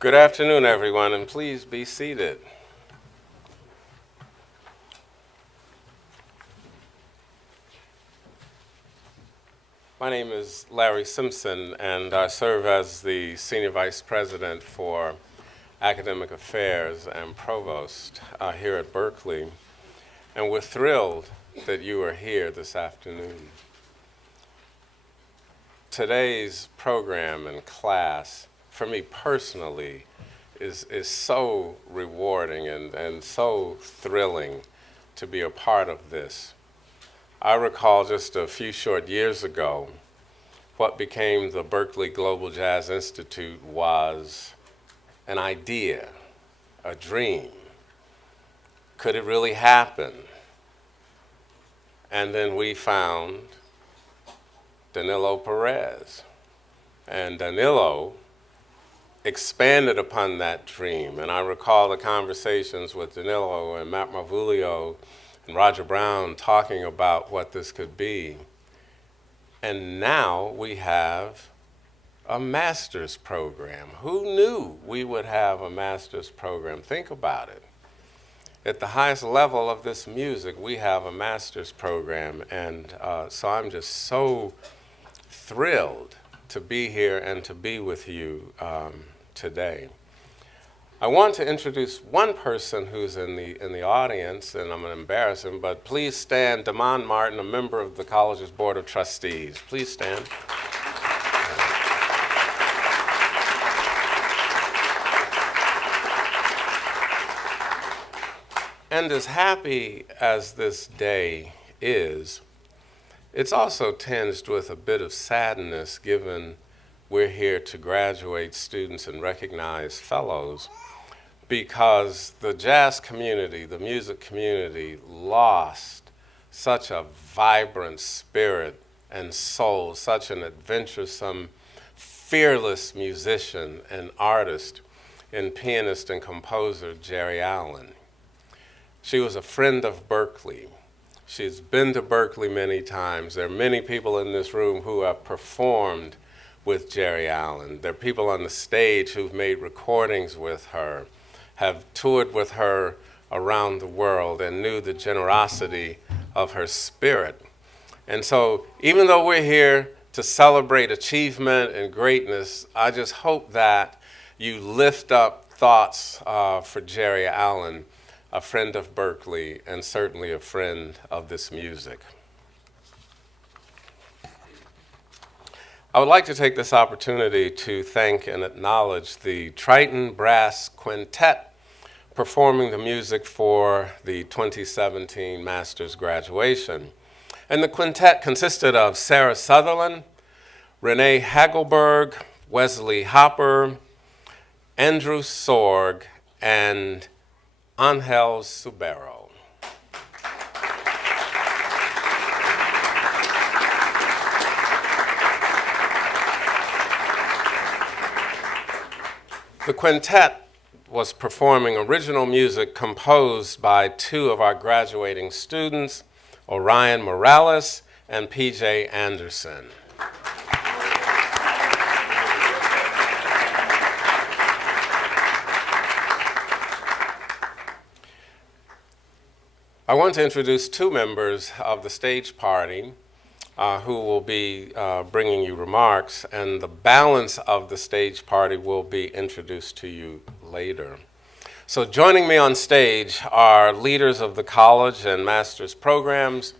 Good afternoon, everyone, and please be seated. My name is Larry Simpson, and I serve as the Senior Vice President for Academic Affairs and Provost here at Berkeley. And we're thrilled that you are here this afternoon. Today's program and class, for me personally, is so rewarding and so thrilling to be a part of this. I recall just a few short years ago, what became the Berkeley Global Jazz Institute was an idea, a dream. Could it really happen? And then we found Danilo Perez. And Danilo expanded upon that dream. And I recall the conversations with Danilo and Matt Marvulio and Roger Brown talking about what this could be. And now we have a master's program. Who knew we would have a master's program? Think about it. At the highest level of this music, we have a master's program. And so I'm just so thrilled to be here and to be with you today. I want to introduce one person who's in the audience, and I'm going to embarrass him, but please stand. Damon Martin, a member of the college's Board of Trustees. Please stand. And as happy as this day is, it's also tinged with a bit of sadness given we're here to graduate students and recognize fellows, because the jazz community, the music community, lost such a vibrant spirit and soul, such an adventuresome, fearless musician and artist and pianist and composer, Jerry Allen. She was a friend of Berkeley. She's been to Berkeley many times. There are many people in this room who have performed with Jerry Allen. There are people on the stage who've made recordings with her, have toured with her around the world, and knew the generosity of her spirit. And so even though we're here to celebrate achievement and greatness, I just hope that you lift up thoughts for Jerry Allen, a friend of Berkeley, and certainly a friend of this music. I would like to take this opportunity to thank and acknowledge the Triton Brass Quintet performing the music for the 2017 Masters graduation. And the quintet consisted of Sarah Sutherland, Renee Hagelberg, Wesley Hopper, Andrew Sorg, and Angel Subero. The quintet was performing original music composed by two of our graduating students, Orion Morales and P.J. Anderson. I want to introduce two members of the stage party who will be bringing you remarks, and the balance of the stage party will be introduced to you later. So joining me on stage are leaders of the college and master's programs,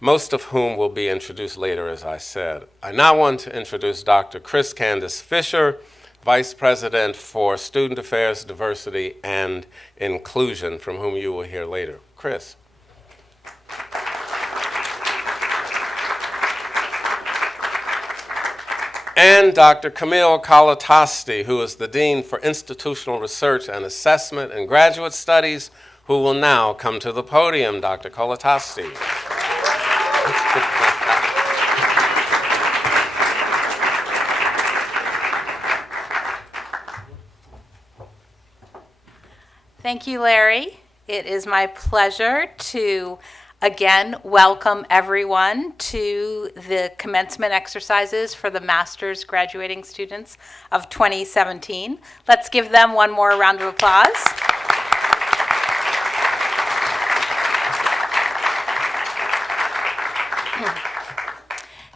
most of whom will be introduced later, as I said. I now want to introduce Dr. Chris Candace Fisher, Vice President for Student Affairs, Diversity, and Inclusion, from whom you will hear later. Chris. And Dr. Camille Kalatasti, who is the Dean for Institutional Research and Assessment and Graduate Studies, who will now come to the podium. Dr. Kalatasti. Thank you, Larry. It is my pleasure to Again, welcome everyone to the commencement exercises for the master's graduating students of 2017. Let's give them one more round of applause.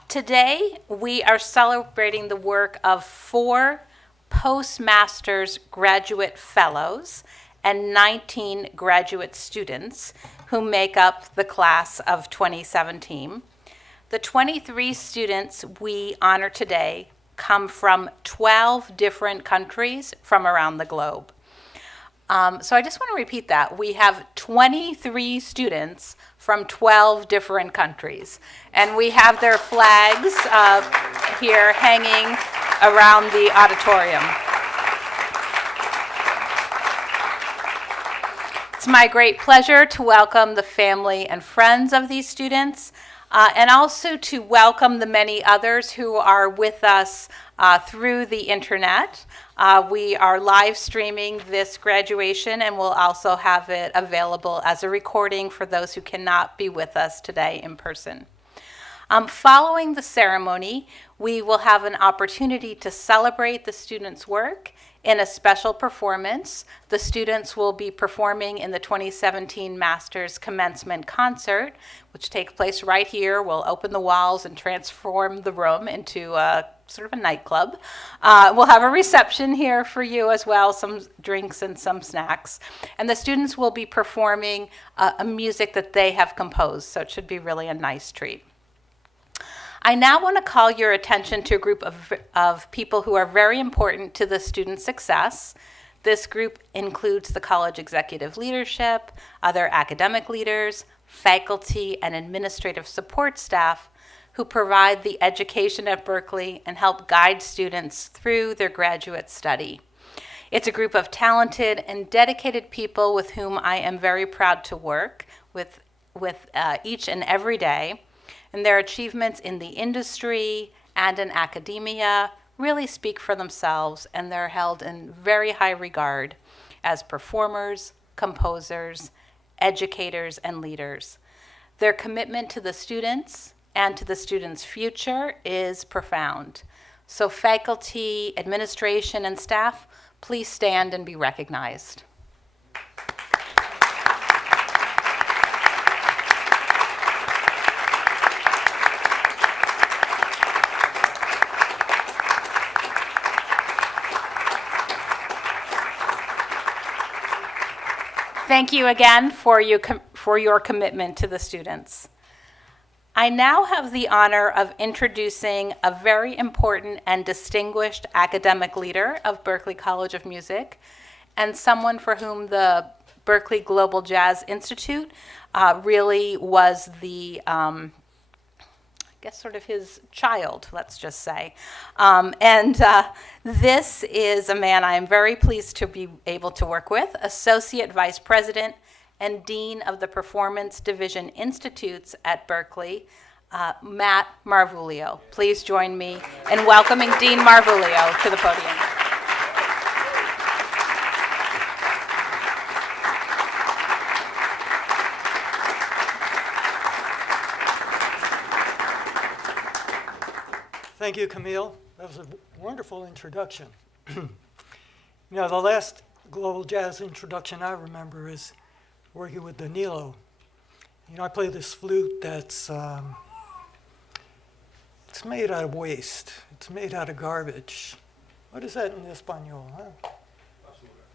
Today, we are celebrating the work of 4 postmasters graduate fellows and 19 graduate students who make up the class of 2017. The 23 students we honor today come from 12 different countries from around the globe. So I just want to repeat that. We have 23 students from 12 different countries, and we have their flags here hanging around the auditorium. It's my great pleasure to welcome the family and friends of these students, and also to welcome the many others who are with us through the internet. We are live streaming this graduation, and we'll also have it available as a recording for those who cannot be with us today in person. Following the ceremony, we will have an opportunity to celebrate the students' work in a special performance. The students will be performing in the 2017 Masters Commencement Concert, which takes place right here. We'll open the walls and transform the room into sort of a nightclub. We'll have a reception here for you as well, some drinks and some snacks. And the students will be performing a music that they have composed, so it should be really a nice treat. I now want to call your attention to a group of people who are very important to the student success. This group includes the college executive leadership, other academic leaders, faculty, and administrative support staff who provide the education at Berkeley and help guide students through their graduate study. It's a group of talented and dedicated people with whom I am very proud to work with each and every day. And their achievements in the industry and in academia really speak for themselves, and they're held in very high regard as performers, composers, educators, and leaders. Their commitment to the students and to the students' future is profound. So faculty, administration, and staff, please stand and be recognized. Thank you again for your commitment to the students. I now have the honor of introducing a very important and distinguished academic leader of Berklee College of Music, and someone for whom the Berklee Global Jazz Institute really was the sort of his child, let's just say. This is a man I am very pleased to be able to work with, Associate Vice President and Dean of the Performance Division Institutes at Berklee, Matt Marvulio. Please join me in welcoming Dean Marvulio to the podium. Thank you, Camille. That was a wonderful introduction. The last global jazz introduction I remember is working with Danilo. I play this flute that's it's made out of waste. It's made out of garbage. What is that in Espanol? Huh?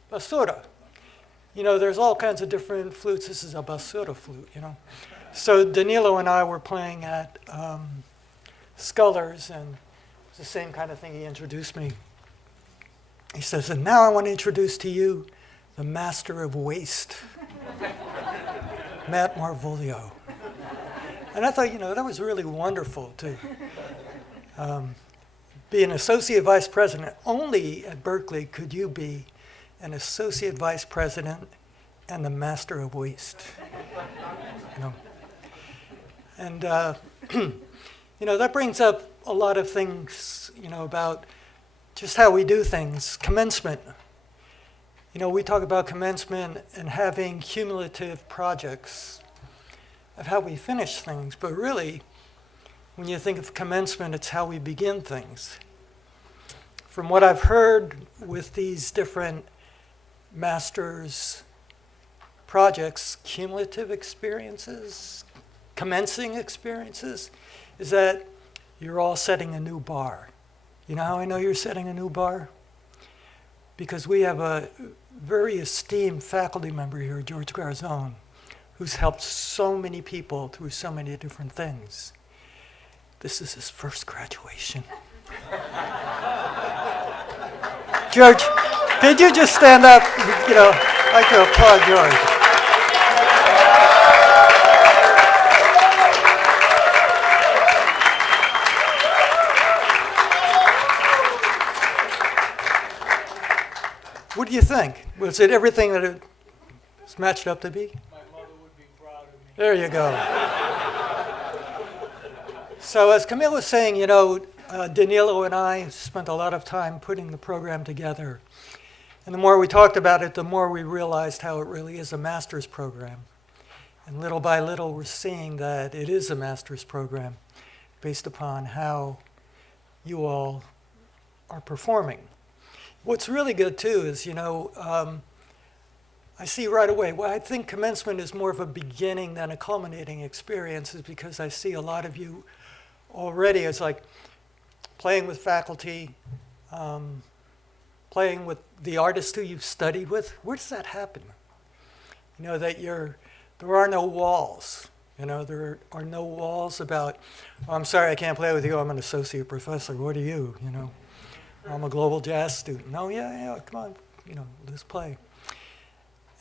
Basura. There's all kinds of different flutes. This is a basura flute, So Danilo and I were playing at Scullers, and it's the same kind of thing. He introduced me. He says, and now I want to introduce to you the master of waste, Matt Marvulio. And I thought, that was really wonderful to be an associate vice president. Only at Berklee could you be an associate vice president and the master of waste. And that brings up a lot of things, about just how we do things. Commencement. We talk about commencement and having cumulative projects. of how we finish things, but really, when you think of commencement, it's how we begin things. From what I've heard with these different master's projects, cumulative experiences, commencing experiences, is that you're all setting a new bar. You know how I know you're setting a new bar? Because we have a very esteemed faculty member here, George Garzone, who's helped so many people through so many different things. This is his first graduation. George, could you just stand up? You know, I'd like to applaud George. What do you think? Was it everything that it's matched up to be? My mother would be proud of me. There you go. So as Camille was saying, you know, Danilo and I spent a lot of time putting the program together. And the more we talked about it, the more we realized how it really is a master's program. And little by little, we're seeing that it is a master's program based upon how you all are performing. What's really good, too, is, you know, I see right away, well, I think commencement is more of a beginning than a culminating experience, is because I see a lot of you already. It's like playing with faculty, playing with the artists who you've studied with. Where does that happen? You know, that there are no walls. You know, there are no walls about, oh, I'm sorry, I can't play with you. I'm an associate professor. What are you? You know, I'm a global jazz student. No, yeah, come on. You know, let's play.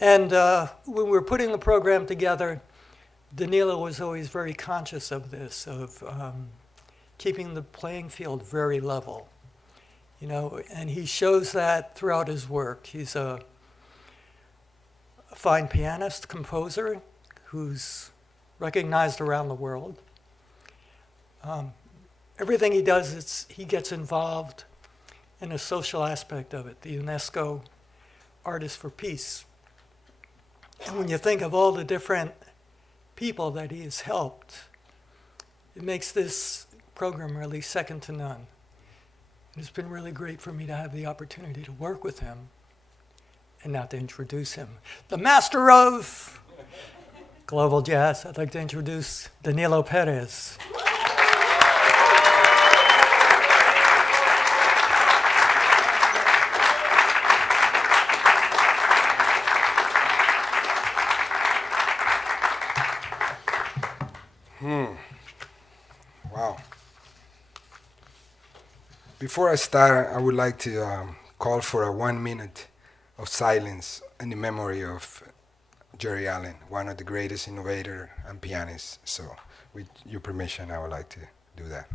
And when we were putting the program together, Danilo was always very conscious of this, of keeping the playing field very level. You know, and he shows that throughout his work. He's a fine pianist, composer, who's recognized around the world. Everything he does, he gets involved in a social aspect of it, the UNESCO Artist for Peace. And when you think of all the different people that he has helped, it makes this program really second to none. And it's been really great for me to have the opportunity to work with him and now to introduce him. The master of global jazz, I'd like to introduce Danilo Perez. Wow. Before I start, I would like to call for a 1 minute of silence in the memory of Jerry Allen, one of the greatest innovators and pianists. So with your permission, I would like to do that.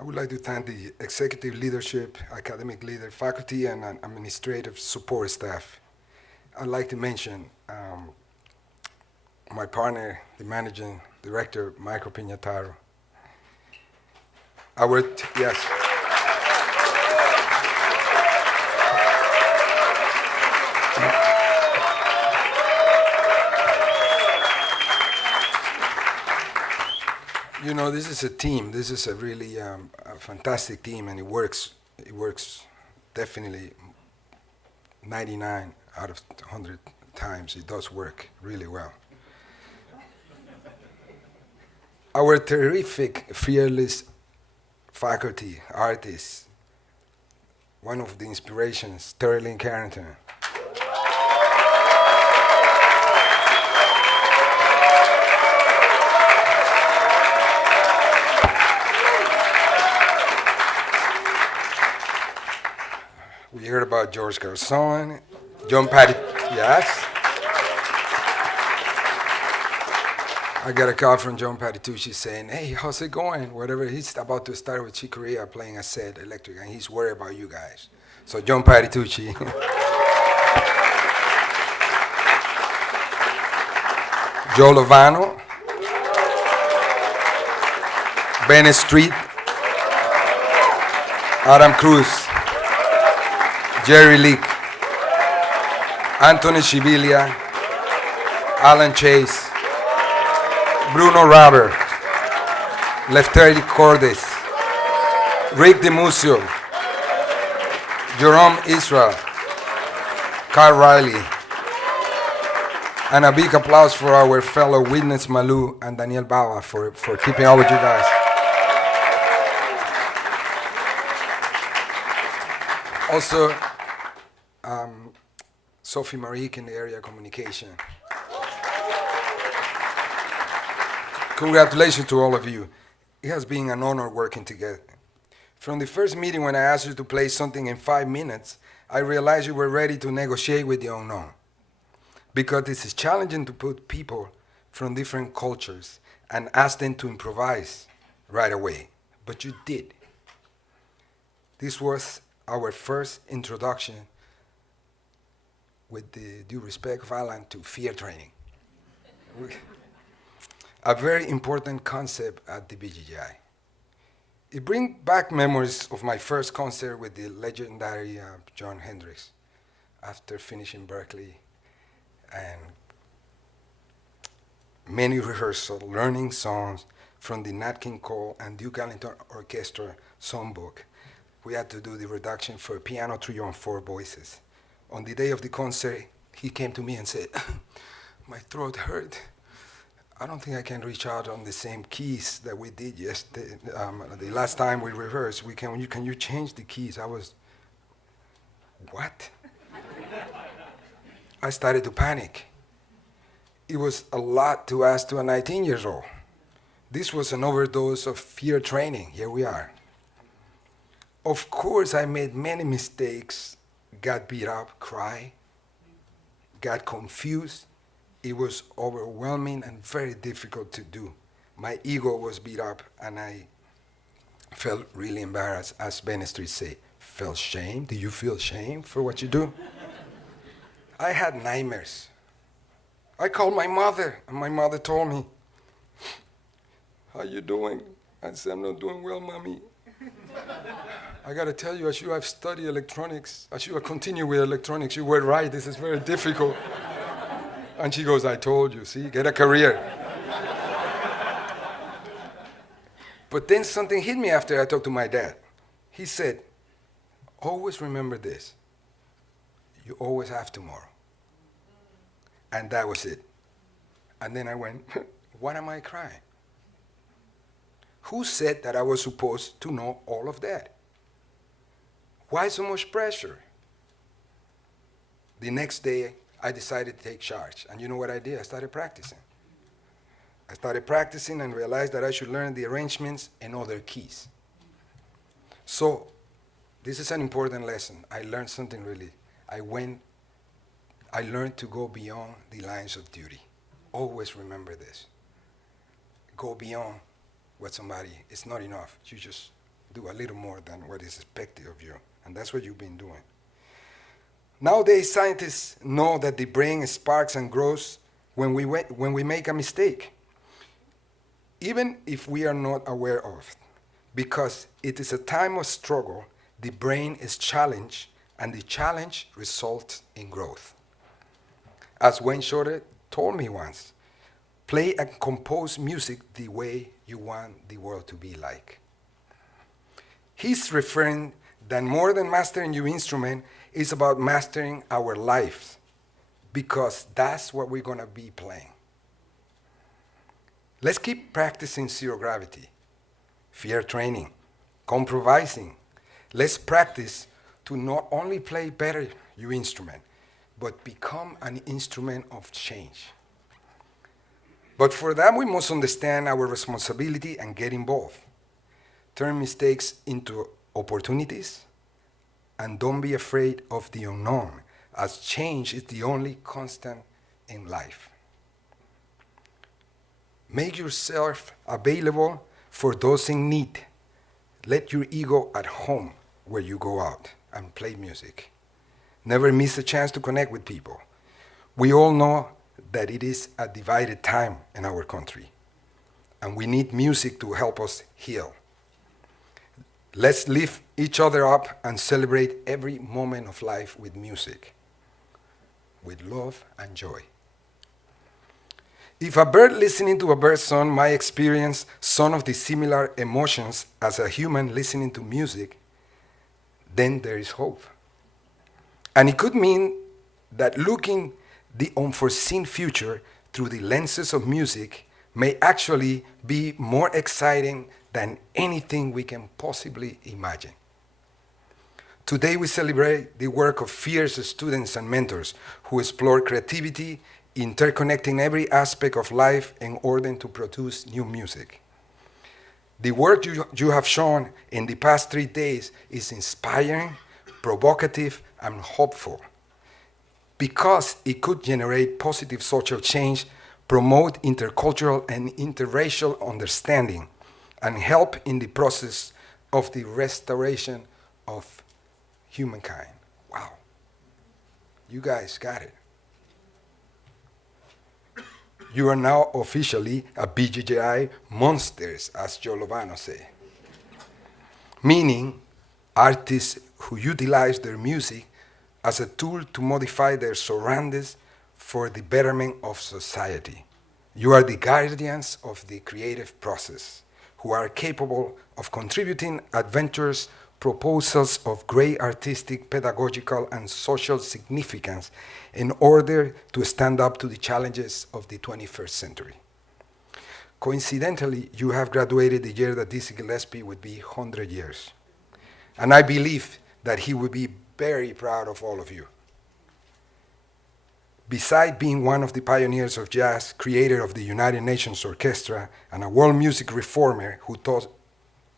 I would like to thank the executive leadership, academic leader, faculty, and administrative support staff. I'd like to mention my partner, the managing director, Michael Piñataro. Yes. You know, this is a team. This is a really a fantastic team, and it works. It works definitely 99 out of 100 times. It does work really well. Our terrific, fearless faculty, artists, one of the inspirations, Sterling Carrington. We heard about George Garçon, John Patty, yes. I got a call from John Patitucci saying, hey, how's it going? Whatever, he's about to start with Chick Corea playing a set, electric, and he's worried about you guys. So John Patitucci. Joe Lovano, Bennett Street, Adam Cruz, Jerry Leak, Anthony Shibilia, Alan Chase, Bruno Robert, Lefterity Cordes, Rick DiMuzio, Jerome Israel, Carl Riley, and a big applause for our fellow witness Malu and Daniel Bava for keeping up with you guys. Also, Sophie Marique in the area communication. Congratulations to all of you. It has been an honor working together. From the first meeting when I asked you to play something in 5 minutes, I realized you were ready to negotiate with the unknown. Because it is challenging to put people from different cultures and ask them to improvise right away. But you did. This was our first introduction, with the due respect of Alan, to fear training. A very important concept at the BGGI. It brings back memories of my first concert with the legendary Jon Hendricks after finishing Berkeley, and many rehearsals, learning songs from the Nat King Cole and Duke Ellington Orchestra songbook. We had to do the reduction for piano trio and 4 voices. On the day of the concert, he came to me and said, my throat hurt. I don't think I can reach out on the same keys that we did yesterday. The last time we rehearsed, can you change the keys? I was, what? I started to panic. It was a lot to ask to a 19-year-old. This was an overdose of fear training. Here we are. Of course, I made many mistakes, got beat up, cried, got confused. It was overwhelming and very difficult to do. My ego was beat up, and I felt really embarrassed. As Bennett Street say, felt shame? Do you feel shame for what you do? I had nightmares. I called my mother, and my mother told me, how you doing? I said, I'm not doing well, Mommy. I got to tell you, I should have studied electronics. I should have continued with electronics. You were right. This is very difficult. And she goes, I told you, see, get a career. But then something hit me after I talked to my dad. He said, always remember this. You always have tomorrow. And that was it. And then I went, what am I crying? Who said that I was supposed to know all of that? Why so much pressure? The next day, I decided to take charge. And you know what I did? I started practicing. I started practicing and realized that I should learn the arrangements and other keys. So this is an important lesson. I learned something really. I learned to go beyond the lines of duty. Always remember this. Go beyond what somebody, it's not enough. You just do a little more than what is expected of you. And that's what you've been doing. Nowadays, scientists know that the brain sparks and grows when we make a mistake, even if we are not aware of it. Because it is a time of struggle, the brain is challenged, and the challenge results in growth. As Wayne Shorter told me once, play and compose music the way you want the world to be like. He's referring that more than mastering your instrument is about mastering our lives, because that's what we're gonna be playing. Let's keep practicing zero gravity, fear training, improvising. Let's practice to not only play better your instrument, but become an instrument of change. But for that, we must understand our responsibility and get involved. Turn mistakes into opportunities, and don't be afraid of the unknown, as change is the only constant in life. Make yourself available for those in need. Let your ego at home where you go out and play music. Never miss a chance to connect with people. We all know that it is a divided time in our country, and we need music to help us heal. Let's lift each other up and celebrate every moment of life with music, with love and joy. If a bird listening to a bird song might experience some of the similar emotions as a human listening to music, then there is hope. And it could mean that looking the unforeseen future through the lenses of music may actually be more exciting than anything we can possibly imagine. Today we celebrate the work of fierce students and mentors who explore creativity, interconnecting every aspect of life in order to produce new music. The work you have shown in the past 3 days is inspiring, provocative, and hopeful, because it could generate positive social change, promote intercultural and interracial understanding, and help in the process of the restoration of humankind. Wow. You guys got it. You are now officially a BJJ monsters, as Joe Lovano say. Meaning, artists who utilize their music as a tool to modify their surroundings for the betterment of society. You are the guardians of the creative process, who are capable of contributing adventures, proposals of great artistic, pedagogical, and social significance in order to stand up to the challenges of the 21st century. Coincidentally, you have graduated the year that Dizzy Gillespie would be 100 years. And I believe that he would be very proud of all of you. Besides being one of the pioneers of jazz, creator of the United Nations Orchestra, and a world music reformer who taught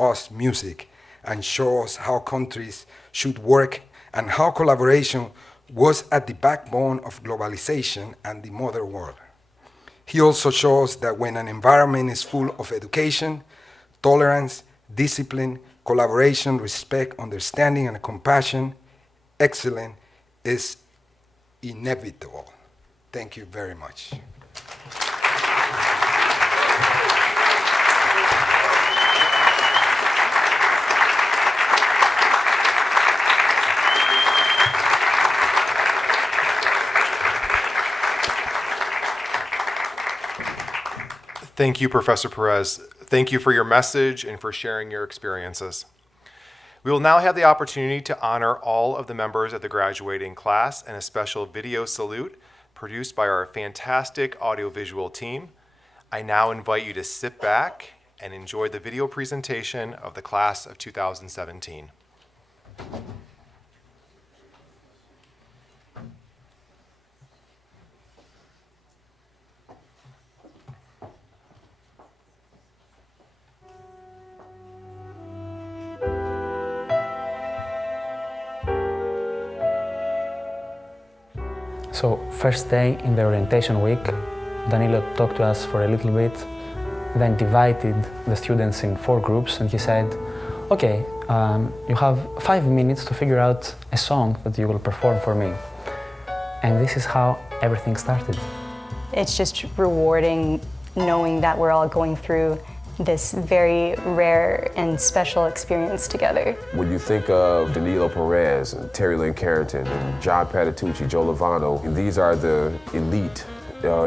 us music and showed us how countries should work and how collaboration was at the backbone of globalization and the modern world. He also shows that when an environment is full of education, tolerance, discipline, collaboration, respect, understanding, and compassion, excellence is inevitable. Thank you very much. Thank you, Professor Perez. Thank you for your message and for sharing your experiences. We will now have the opportunity to honor all of the members of the graduating class and a special video salute produced by our fantastic audiovisual team. I now invite you to sit back and enjoy the video presentation of the class of 2017. So, first day in the orientation week, Danilo talked to us for a little bit, then divided the students in 4 groups, and he said, okay, you have 5 minutes to figure out a song that you will perform for me. And this is how everything started. It's just rewarding knowing that we're all going through this very rare and special experience together. When you think of Danilo Perez, and Terry Lynn Carrington, and John Patitucci, Joe Lovano, these are the elite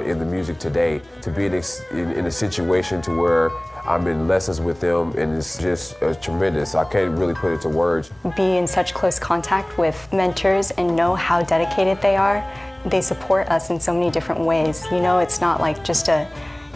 in the music today. To be in a situation to where I'm in lessons with them, and it's just tremendous. I can't really put it to words. Be in such close contact with mentors and know how dedicated they are. They support us in so many different ways. You know, it's not like just a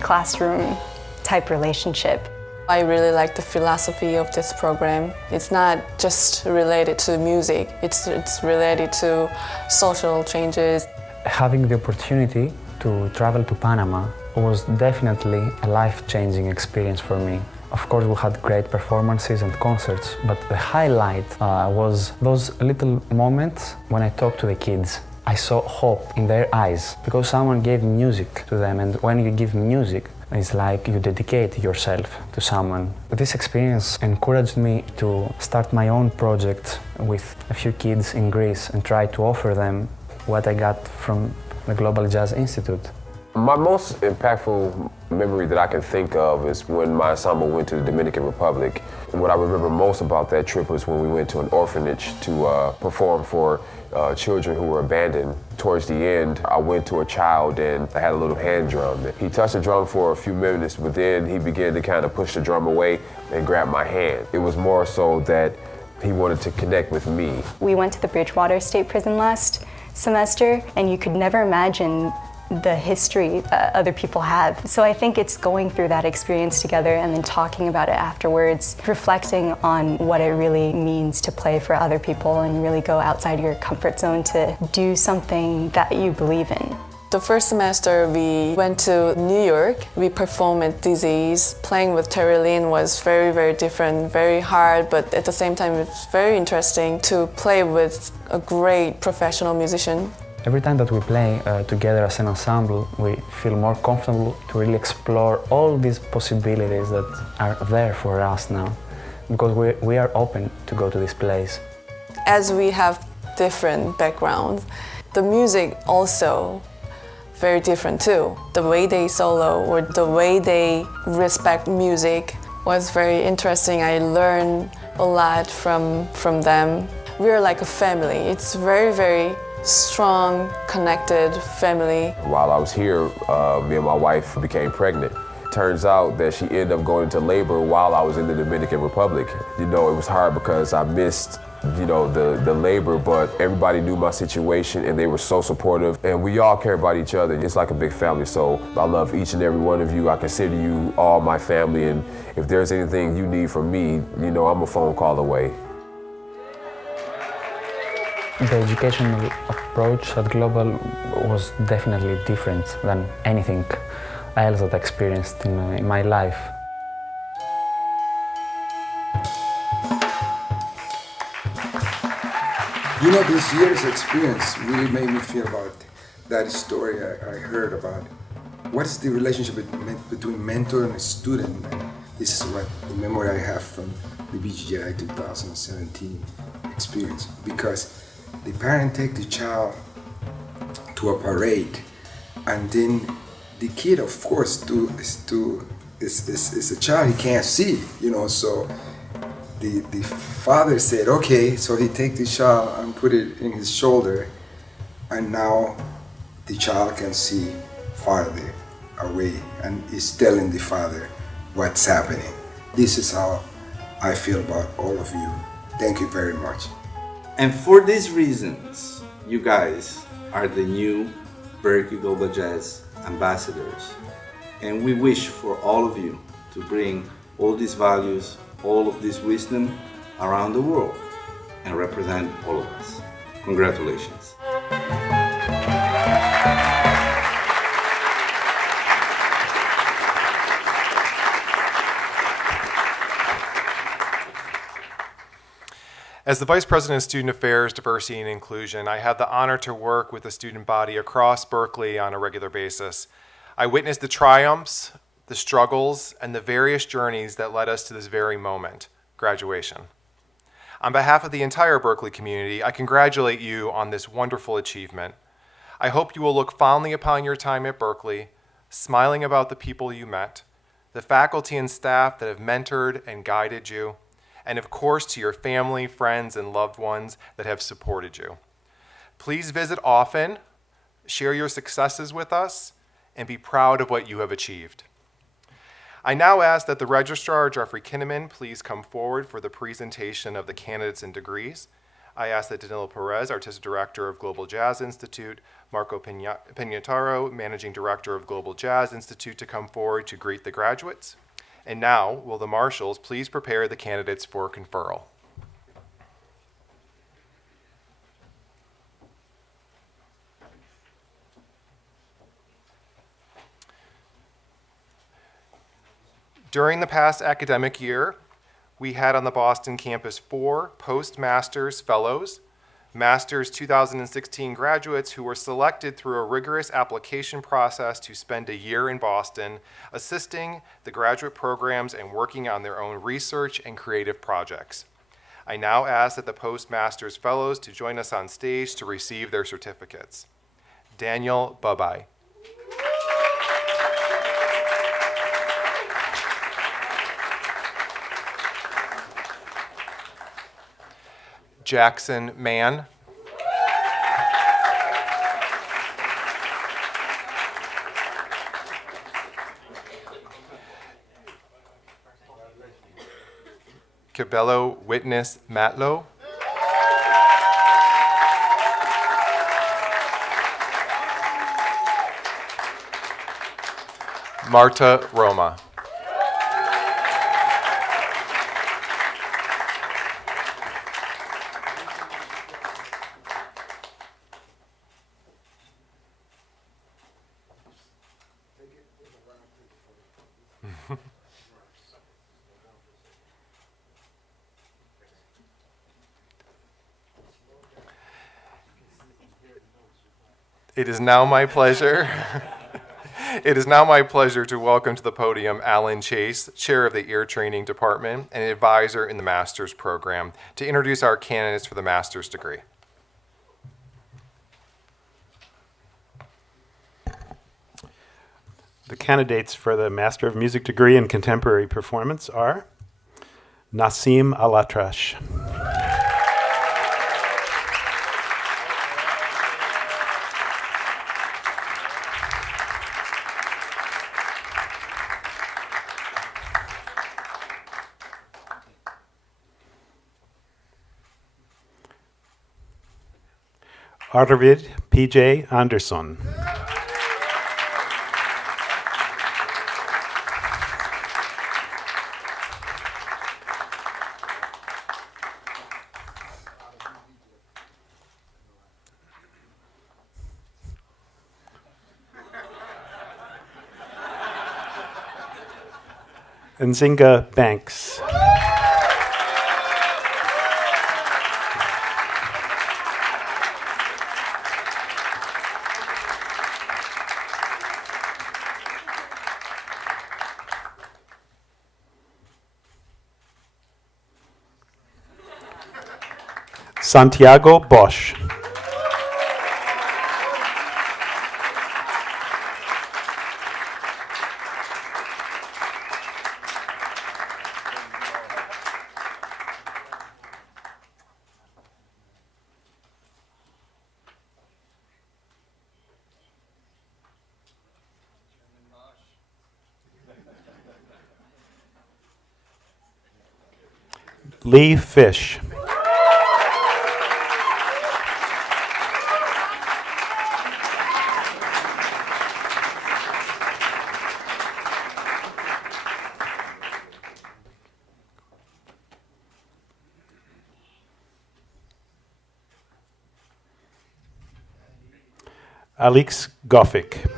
classroom type relationship. I really like the philosophy of this program. It's not just related to music, it's related to social changes. Having the opportunity to travel to Panama was definitely a life-changing experience for me. Of course, we had great performances and concerts, but the highlight was those little moments when I talked to the kids. I saw hope in their eyes because someone gave music to them, and when you give music, it's like you dedicate yourself to someone. This experience encouraged me to start my own project with a few kids in Greece and try to offer them what I got from the Global Jazz Institute. My most impactful memory that I can think of is when my ensemble went to the Dominican Republic. And what I remember most about that trip was when we went to an orphanage to perform for children who were abandoned. Towards the end, I went to a child and I had a little hand drum. He touched the drum for a few minutes, but then he began to kind of push the drum away and grab my hand. It was more so that he wanted to connect with me. We went to the Bridgewater State Prison last semester, and you could never imagine the history other people have. So I think it's going through that experience together and then talking about it afterwards, reflecting on what it really means to play for other people and really go outside your comfort zone to do something that you believe in. The first semester we went to New York. We performed at Dizzy's. Playing with Terry Lynn was very, very different, very hard, but at the same time it's very interesting to play with a great professional musician. Every time that we play together as an ensemble, we feel more comfortable to really explore all these possibilities that are there for us now, because we are open to go to this place. As we have different backgrounds, the music also very different too. The way they solo or the way they respect music was very interesting. I learned a lot from them. We're like a family. It's very, very strong, connected family. While I was here, me and my wife became pregnant. Turns out that she ended up going into labor while I was in the Dominican Republic. You know, it was hard because I missed, you know, the labor, but everybody knew my situation and they were so supportive, and we all care about each other. It's like a big family, so I love each and every one of you. I consider you all my family, and if there's anything you need from me, you know, I'm a phone call away. The educational approach at Global was definitely different than anything else that I experienced in my life. You know, this year's experience really made me feel about that story I heard about. What is the relationship between mentor and student? And this is what the memory I have from the BGI 2017 experience. Because the parent take the child to a parade, and then the kid, of course, is a child he can't see, you know. So the father said, okay, so he take the child and put it in his shoulder, and now the child can see farther away and is telling the father what's happening. This is how I feel about all of you. Thank you very much. And for these reasons, you guys are the new Berkeley Global Jazz ambassadors. And we wish for all of you to bring all these values, all of this wisdom around the world and represent all of us. Congratulations. As the Vice President of Student Affairs, Diversity and Inclusion, I had the honor to work with the student body across Berkeley on a regular basis. I witnessed the triumphs, the struggles, and the various journeys that led us to this very moment. graduation. On behalf of the entire Berkeley community, I congratulate you on this wonderful achievement. I hope you will look fondly upon your time at Berkeley, smiling about the people you met, the faculty and staff that have mentored and guided you, and of course to your family, friends, and loved ones that have supported you. Please visit often, share your successes with us, and be proud of what you have achieved. I now ask that the Registrar, Jeffrey Kinnaman, please come forward for the presentation of the candidates and degrees. I ask that Danilo Perez, Artistic Director of Global Jazz Institute, Marco Pignataro, Managing Director of Global Jazz Institute, to come forward to greet the graduates. And now, will the marshals please prepare the candidates for conferral. During the past academic year, we had on the Boston campus 4 postmasters fellows, Masters 2016 graduates who were selected through a rigorous application process to spend a year in Boston, assisting the graduate programs and working on their own research and creative projects. I now ask that the postmasters fellows to join us on stage to receive their certificates. Daniel Babai. Jackson Mann. Cabello Witness Matlow. Marta Roma. It is now my pleasure to welcome to the podium Alan Chase, Chair of the Ear Training Department and Advisor in the Master's Program, to introduce our candidates for the Master's degree. The candidates for the Master of Music degree in Contemporary Performance are Nassim Alatrash, Arvid P.J. Andersson, Nzinga Banks, Santiago Bosch, Lee Fish, Alex Goffick,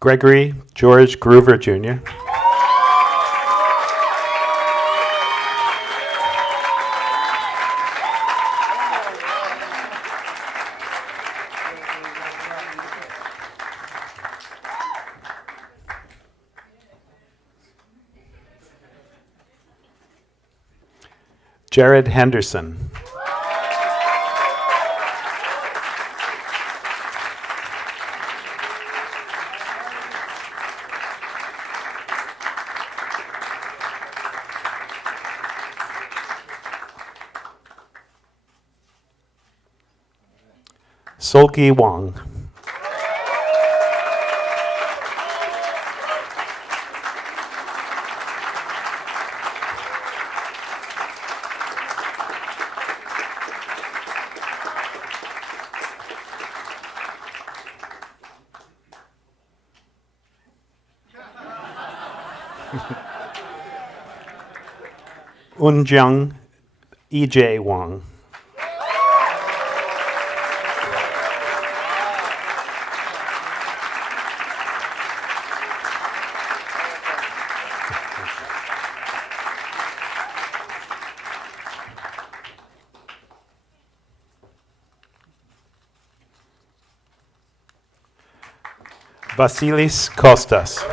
Gregory George Groover Jr., Jared Henderson. Solki Wong. Unjung E.J. Wong. Vasilis Kostas.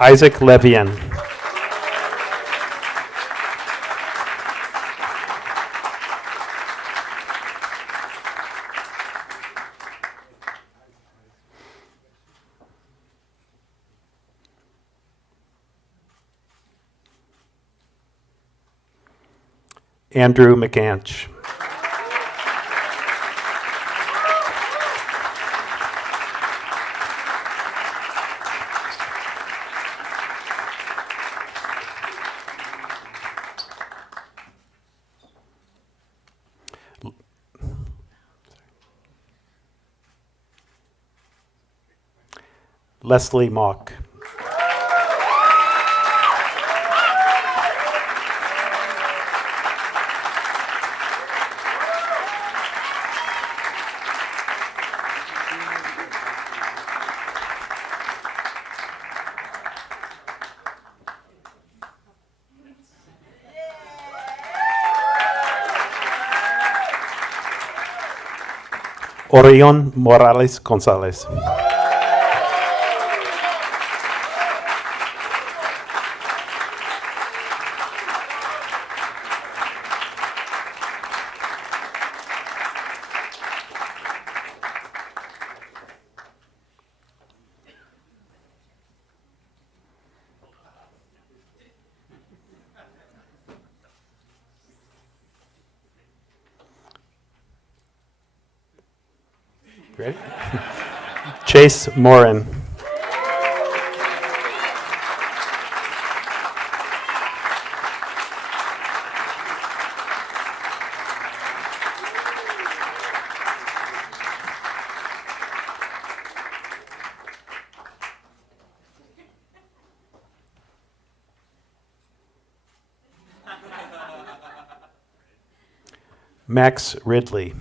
Isaac Levian. Andrew McAnch. Leslie Mock. Orion Morales Gonzalez. Ready? Chase Morin. Max Ridley.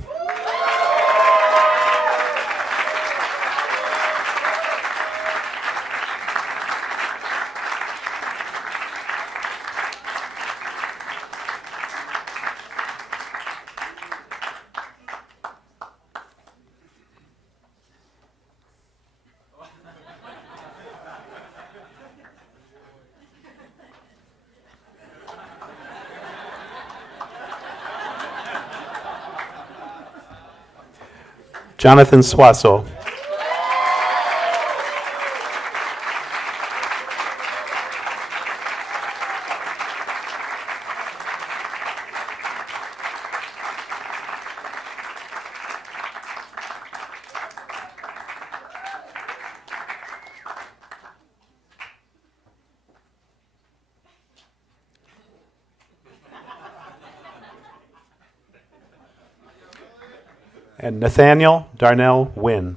Jonathan Swasso. And Nathaniel Darnell Wynn.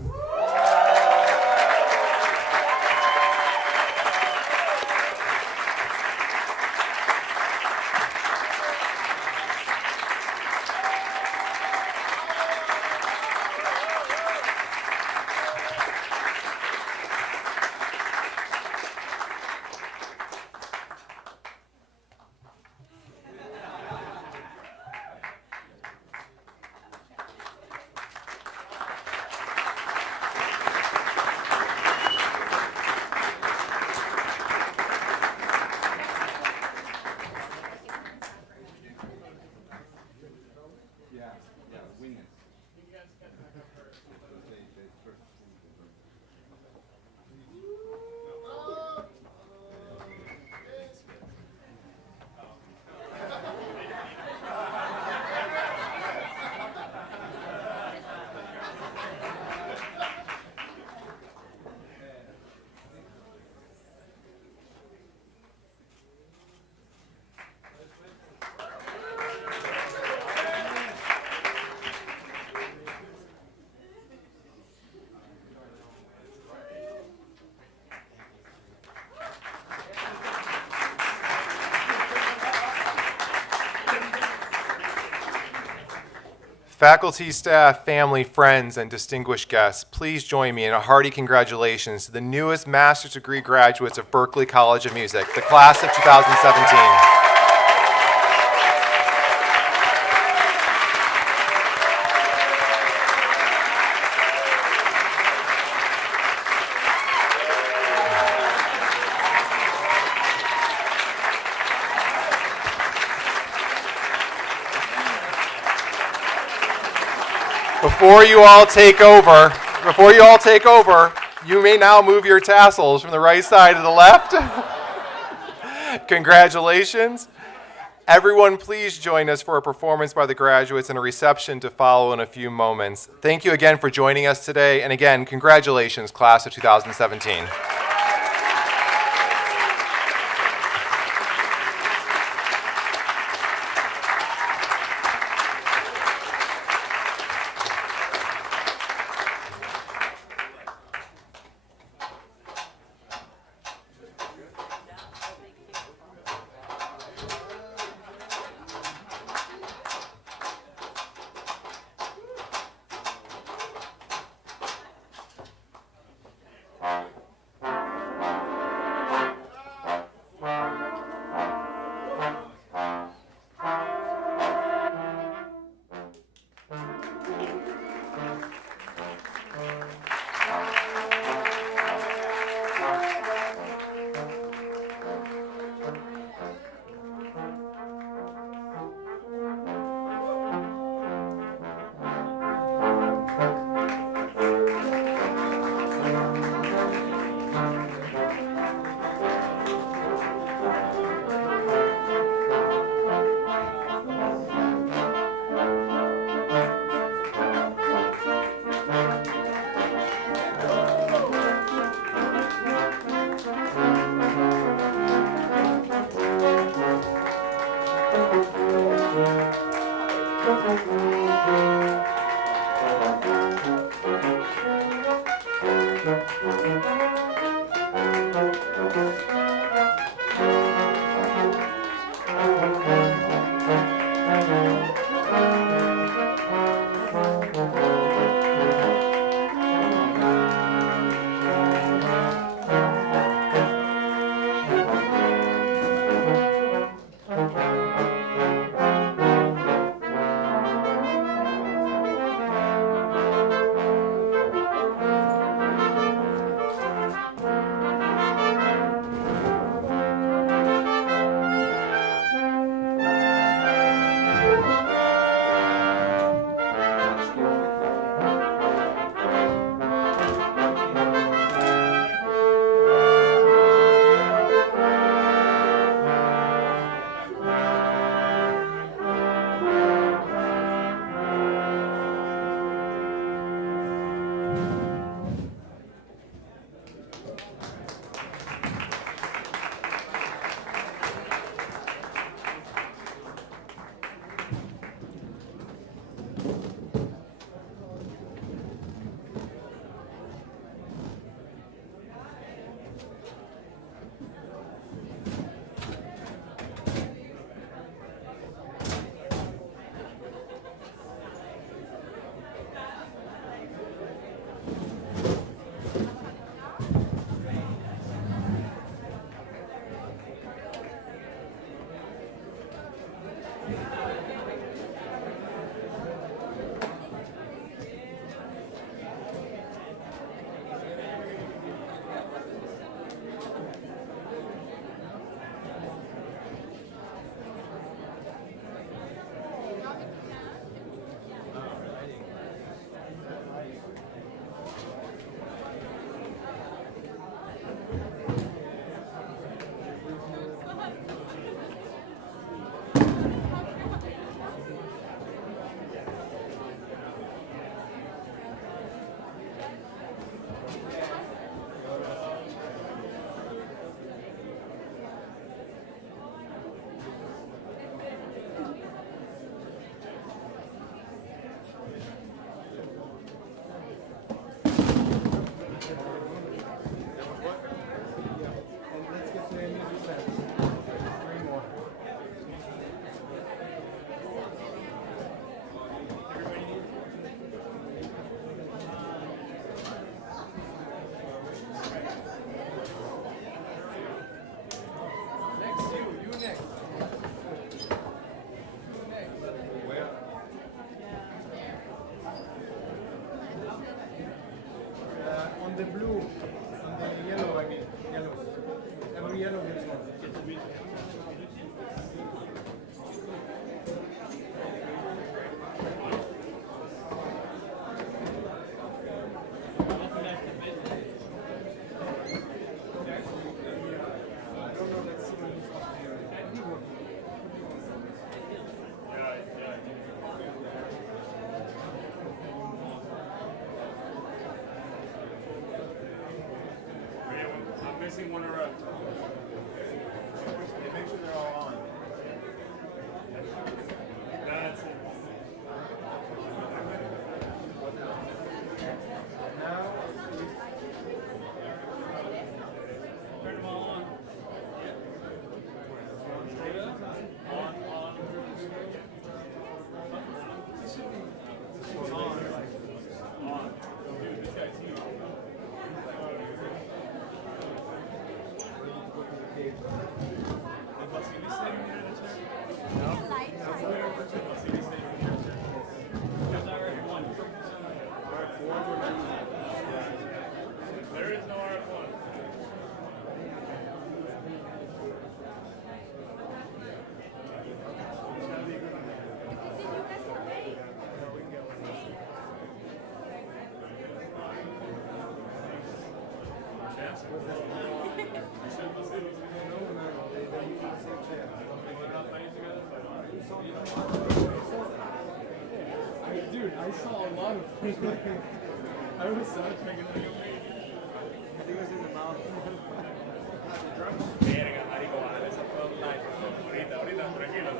Faculty, staff, family, friends, and distinguished guests, please join me in a hearty congratulations to the newest master's degree graduates of Berklee College of Music, the class of 2017. Before you all take over, you may now move your tassels from the right side to the left. Congratulations. Everyone, please join us for a performance by the graduates and a reception to follow in a few moments. Thank you again for joining us today. And again, congratulations, class of 2017. And the blue, and the yellow, I mean, yellow. Every yellow gets one. I'm missing one or other. Make sure they're all on. That's it. Turn them all on. On. Dude, this guy's huge. There is no RF1. Dude, I saw a lot of things. I was thinking like I think it was in the mouth. Verga, marico, vale, esa fue un night. Ahorita, tranquilo.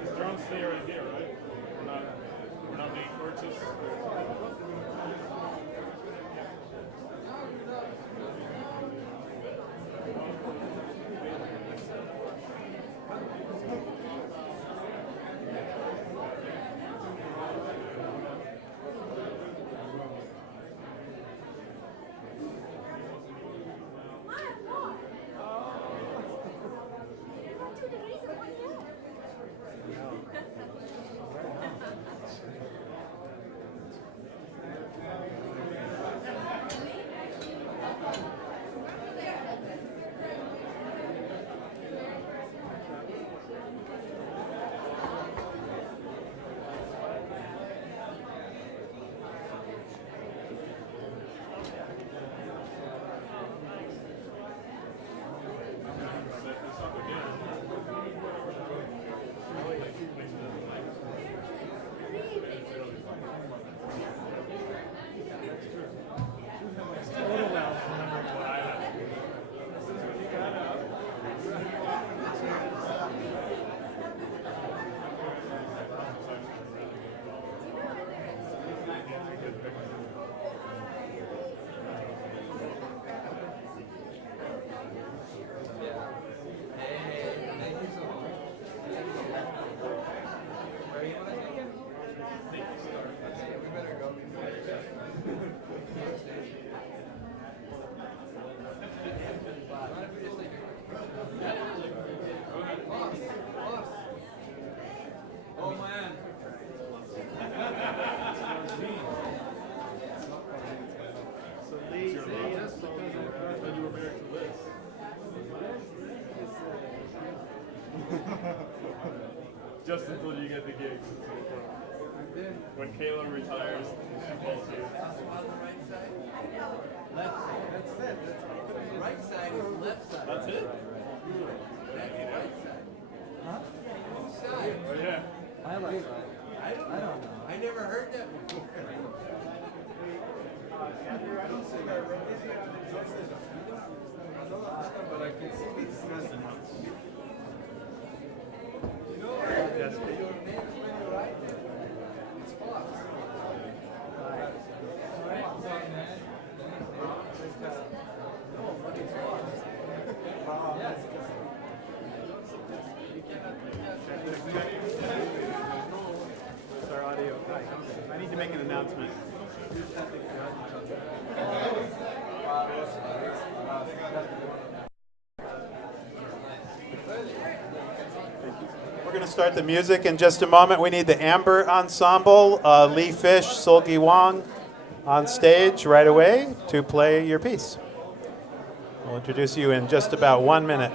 These drums stay right here, right? We're not being purchased. Oh man. So they just because you were married to Liz. Just until you get the gig. When Kayla retires, she calls you. On the right side? Left side. That's it. That's Right side is left side. That's it? That's right side. Huh? Whose side? Oh yeah. I like side. I don't know. I never heard that before. Andrew, I don't see that. But I can see we discussed it once. You know, Yes. your name's when you write it. It's Fox. No, but it's Fox. Yes. It's our audio. I need to make an announcement. We're going to start the music in just a moment. We need the Amber Ensemble, Lee Fish, Solgi Wong on stage right away to play your piece. We'll introduce you in just about 1 minute.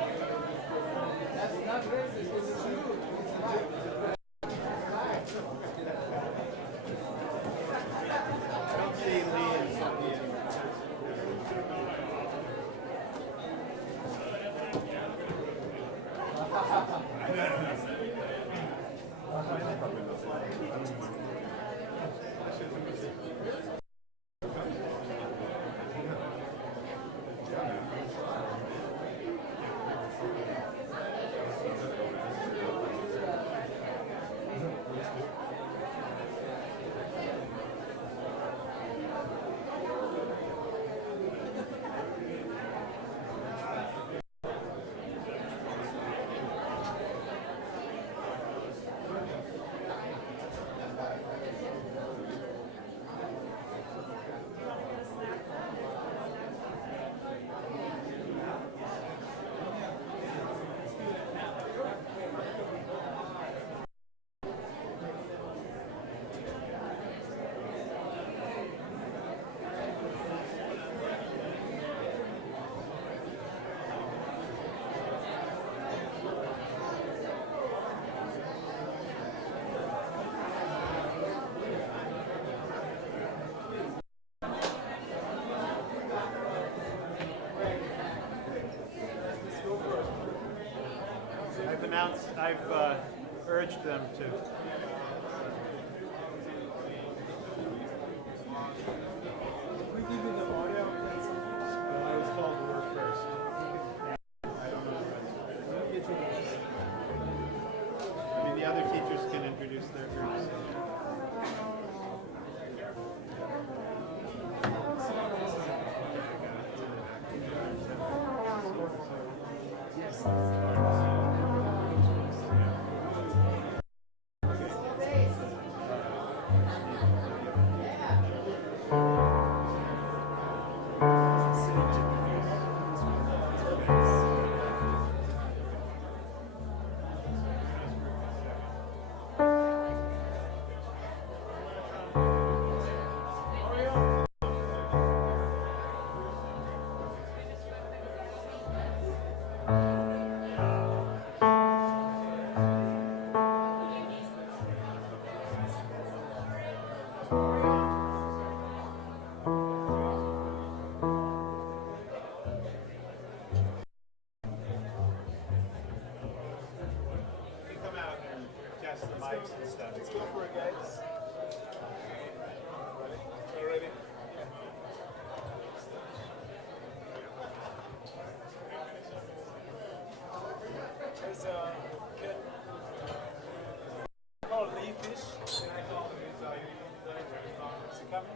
I've urged them to. We give you the audio. I was told to work first. I don't know. Maybe the other teachers can introduce their groups. Let's go for it, guys. You ready? There's a kid called Lee Fish. Is he coming?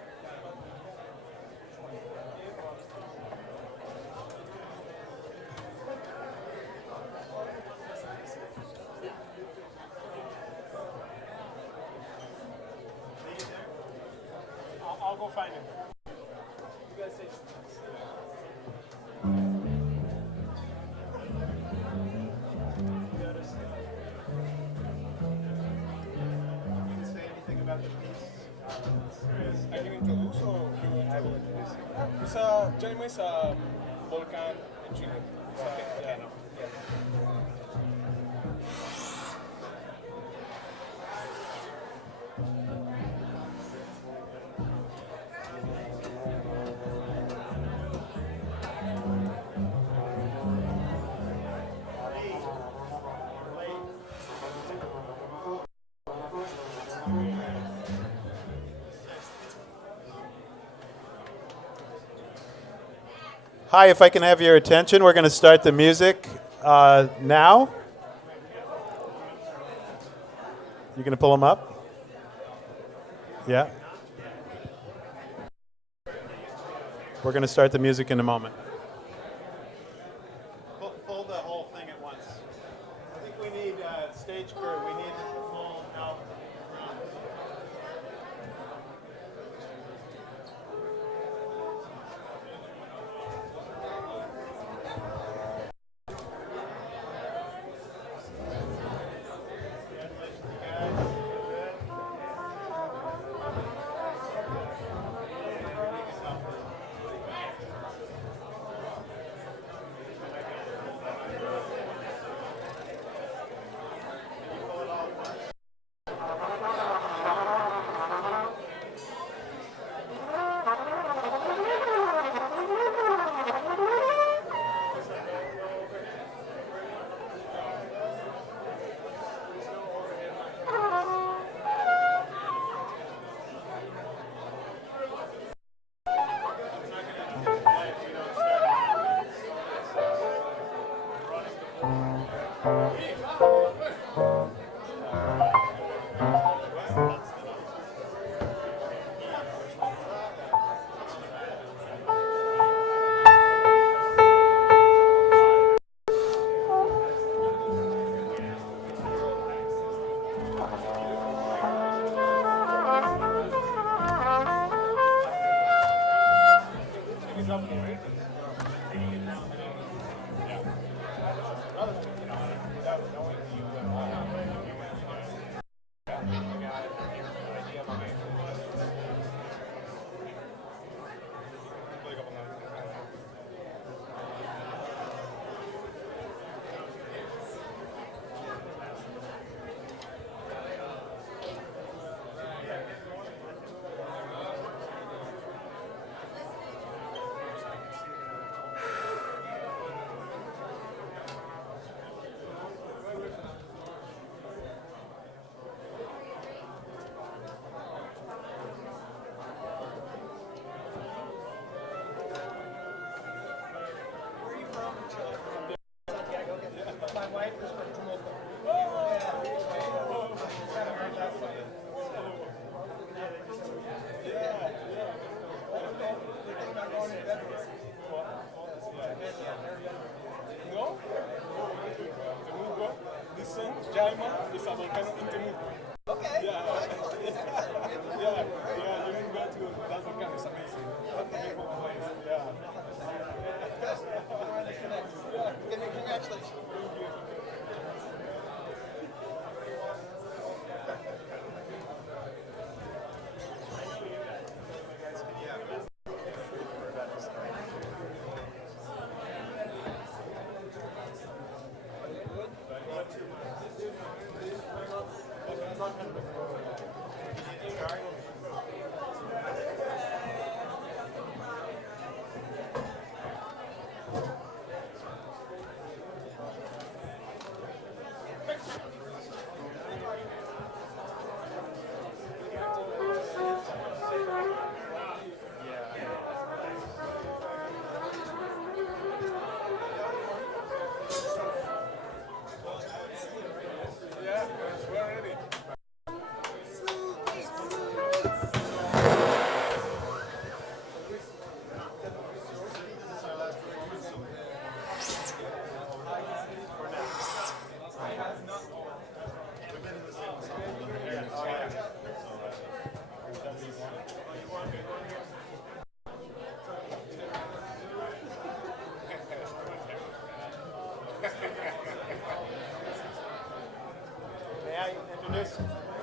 I'll go find him. You guys say anything about the piece? I can introduce or you want to? I will introduce you. It's Johnny is a volcán in Chile. Okay, no. Hi, if I can have your attention, we're going to start the music now. You going to pull them up? Yeah. We're going to start the music in a moment. Pull the whole thing at once. I think we need stage crew. We need the full help.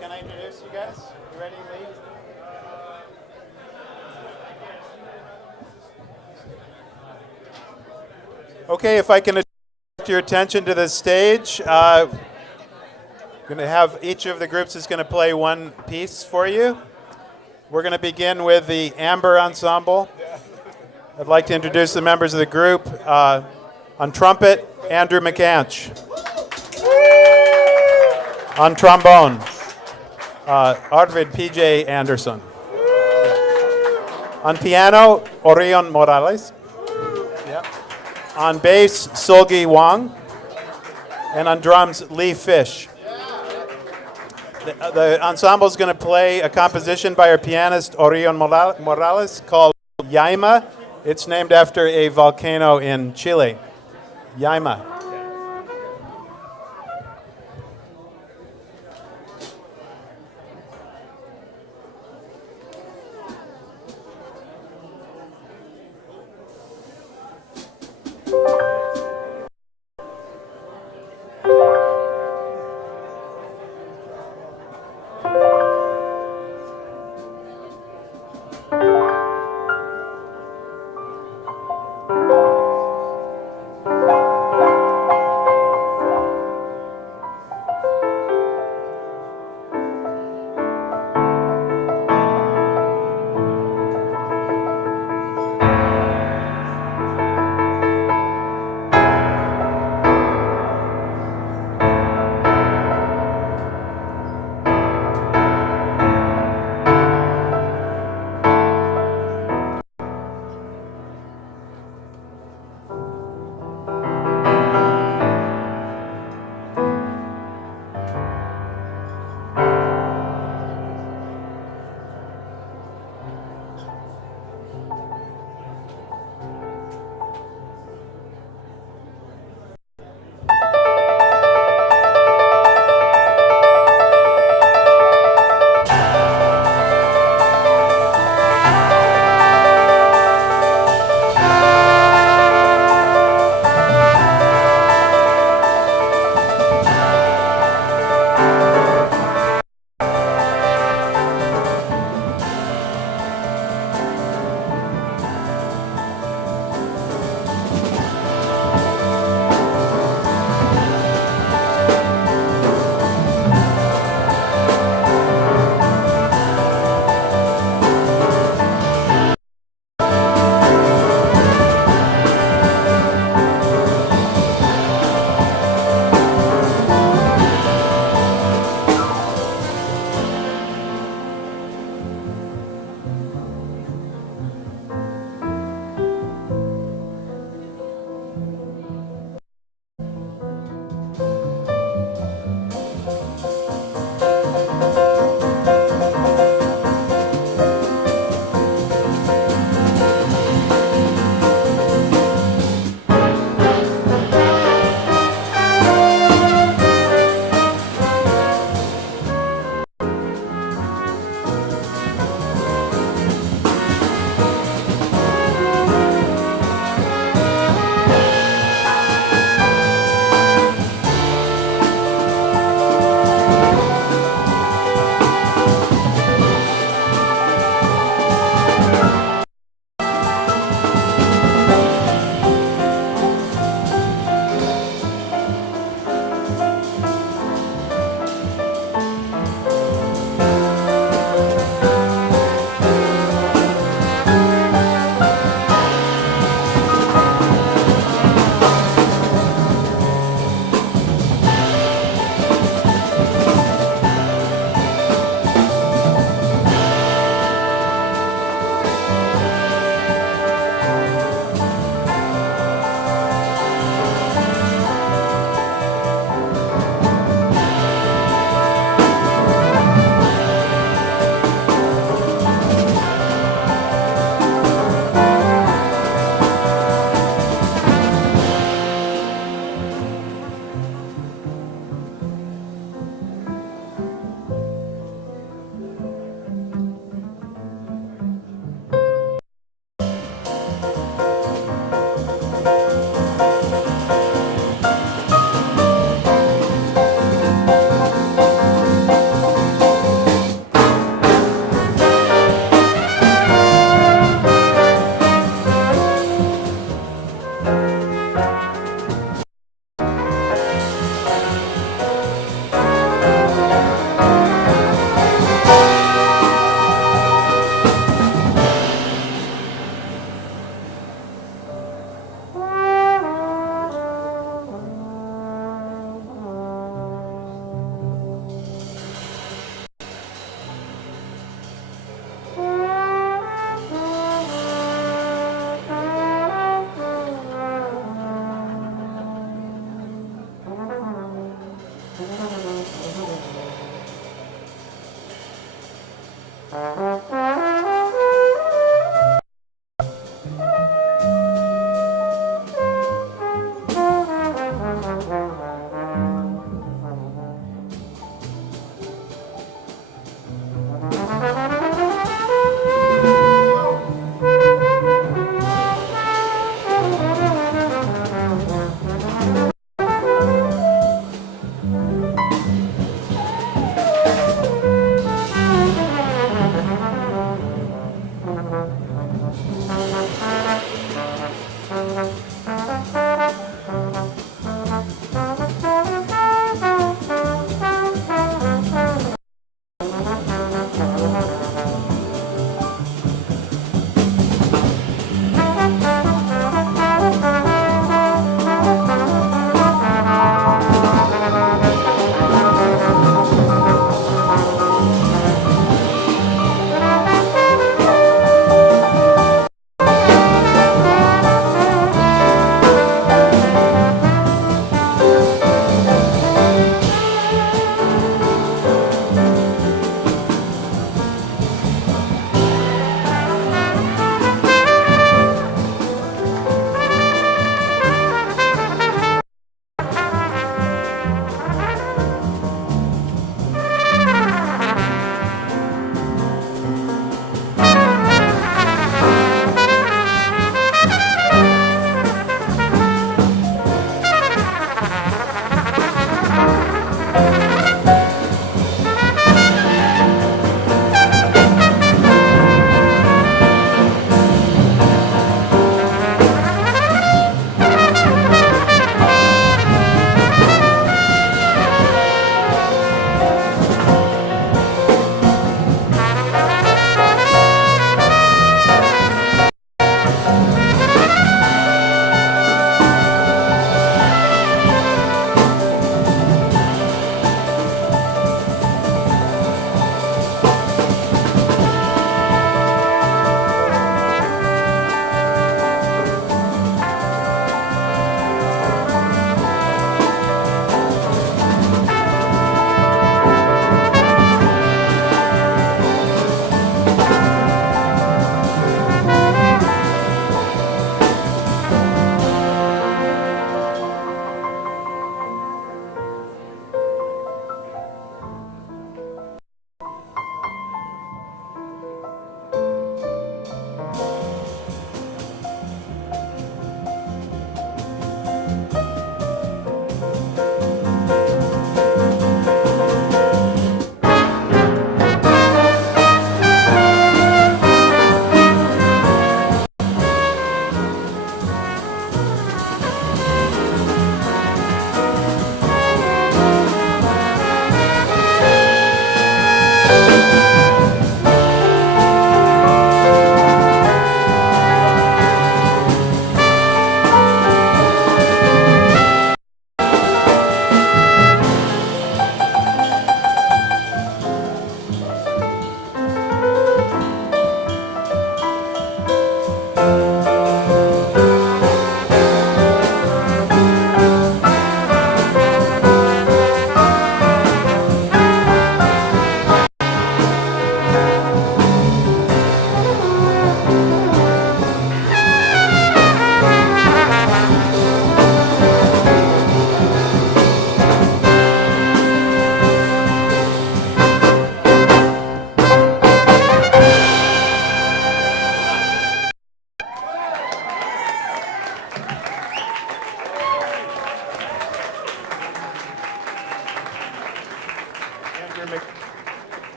Can I introduce you guys? You ready, Lee? Okay, if I can direct your attention to the stage, going to have each of the groups is going to play one piece for you. We're going to begin with the Amber Ensemble. I'd like to introduce the members of the group. On trumpet, Andrew McCanch. On trombone, Arvid P.J. Anderson. On piano, Orion Morales. On bass, Solgi Wang. And on drums, Lee Fish. The ensemble is going to play a composition by our pianist, Orion Morales, called Yaima. It's named after a volcano in Chile. Yaima.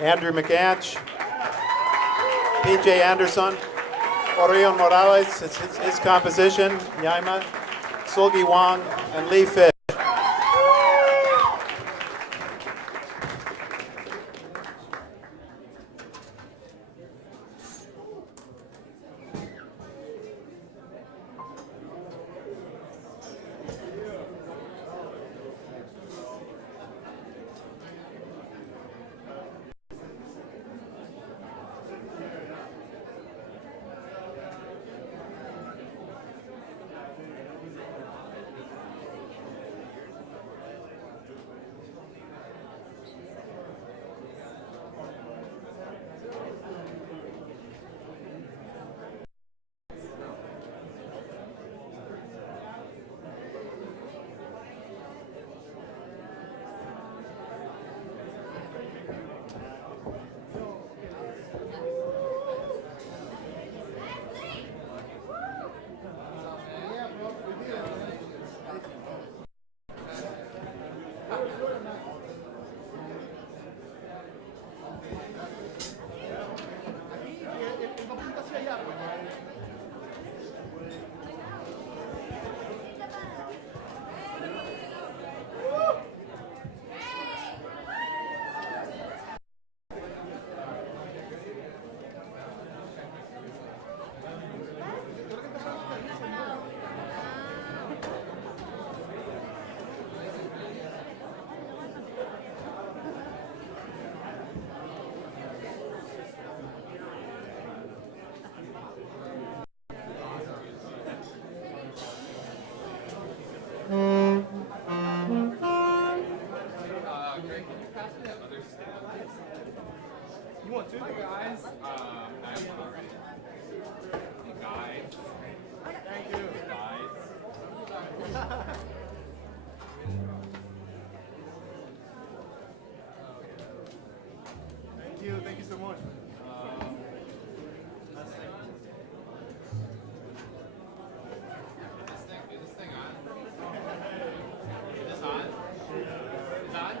Andrew McAnch, PJ Anderson, Orion Morales, it's his composition, Yaima, Solgi Wang, and Lee Fish. You want two? Guys? Guys. Thank you. Guys. Thank you. Thank you so much. Is this thing on? Is this on? Is it on?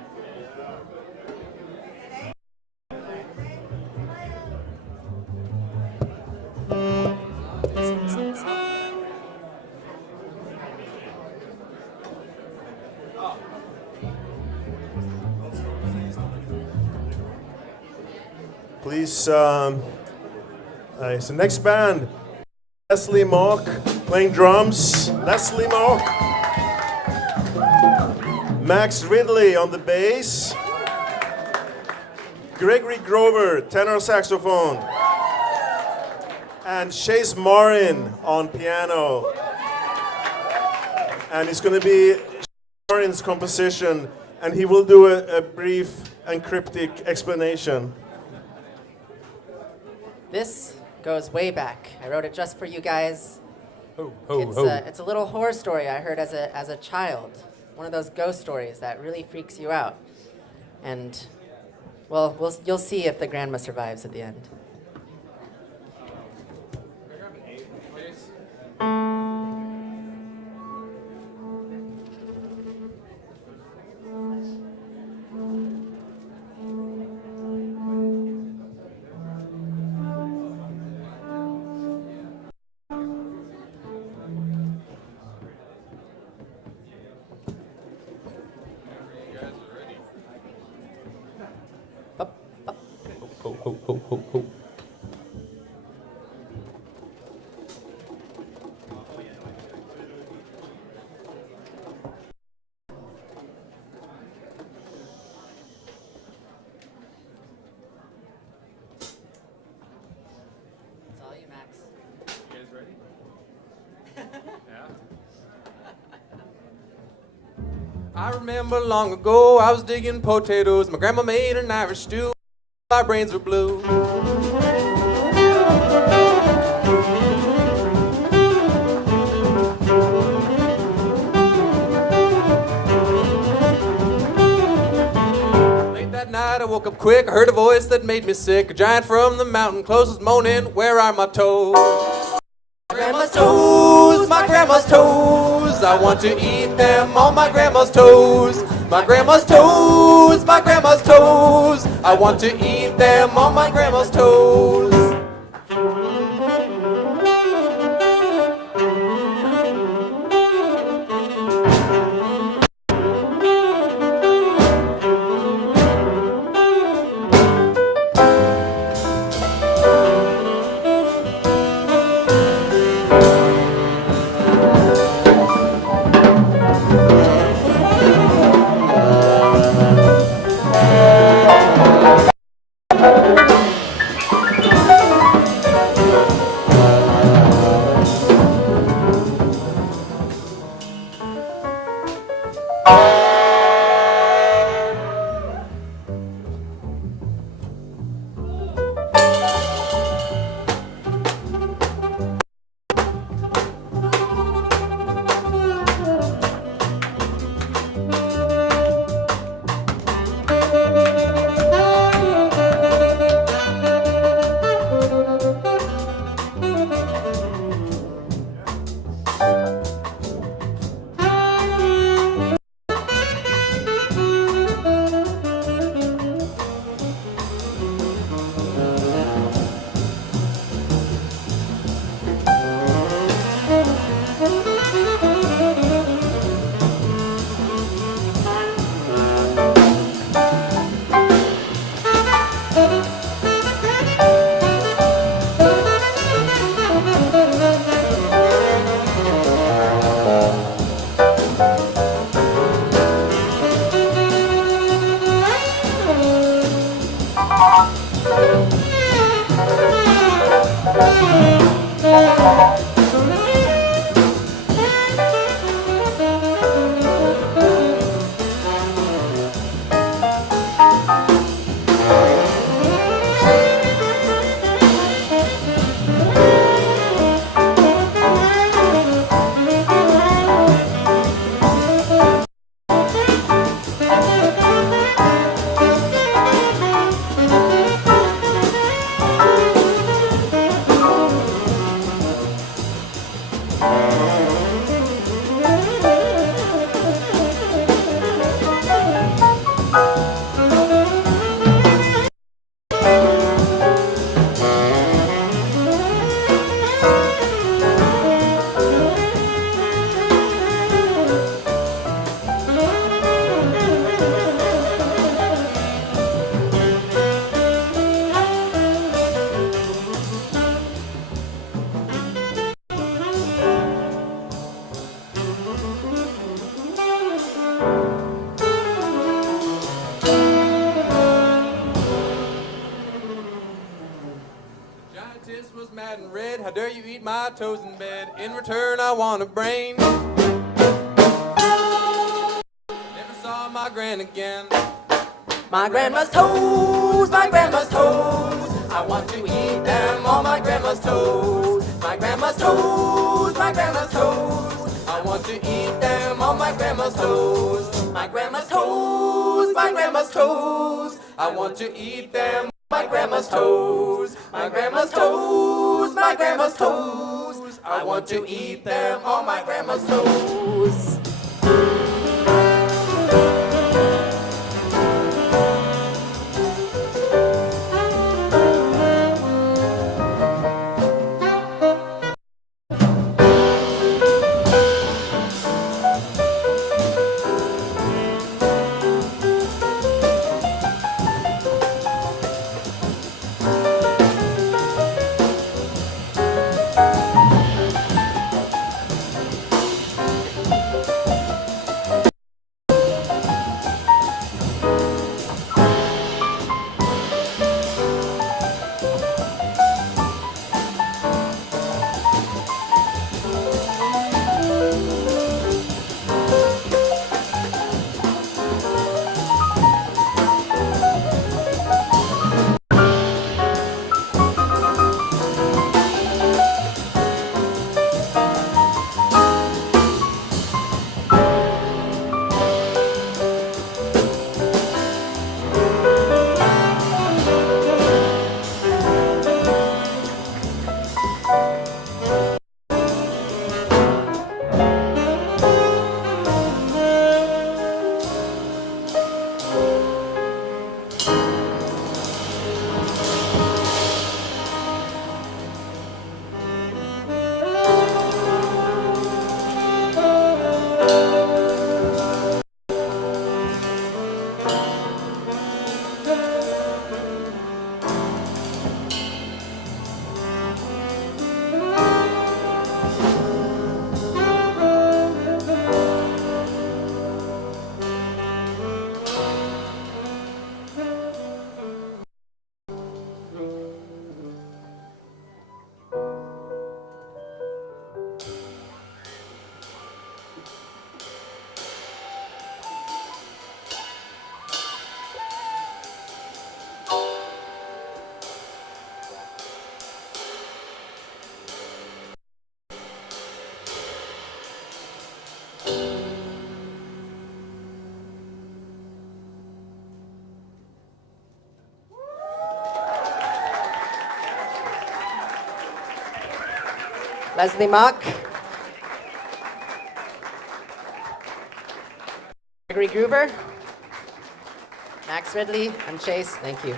Please, so next band, Leslie Mock playing drums. Leslie Mock. Max Ridley on the bass. Gregory Grover, tenor saxophone. And Chase Morin on piano. And it's going to be Morin's composition, and he will do a brief and cryptic explanation. This goes way back. I wrote it just for you guys. It's It's a little horror story I heard as a child. One of those ghost stories that really freaks you out. And, well, you'll see if the grandma survives at the end. I remember long ago I was digging potatoes. My grandma made an Irish stew. My brains were blue. Late that night I woke up quick. I heard a voice that made me sick. A giant from the mountain close was moaning, "Where are my toes? Grandma's toes, my grandma's toes. I want to eat them, all my grandma's toes. My grandma's toes, my grandma's toes. I want to eat them on my grandma's toes. Giantess was mad and red. How dare you eat my toes in bed? In return, I want a brain. Never saw my gran again. My grandma's toes, my grandma's toes. I want to eat them on my grandma's toes. My grandma's toes, my grandma's toes. I want to eat them on my grandma's toes. My grandma's toes, my grandma's toes. I want to eat them on my grandma's toes. My grandma's toes, my grandma's toes. I want to eat them on my grandma's toes. Leslie Mock. Gregory Gruber. Max Ridley and Chase, thank you.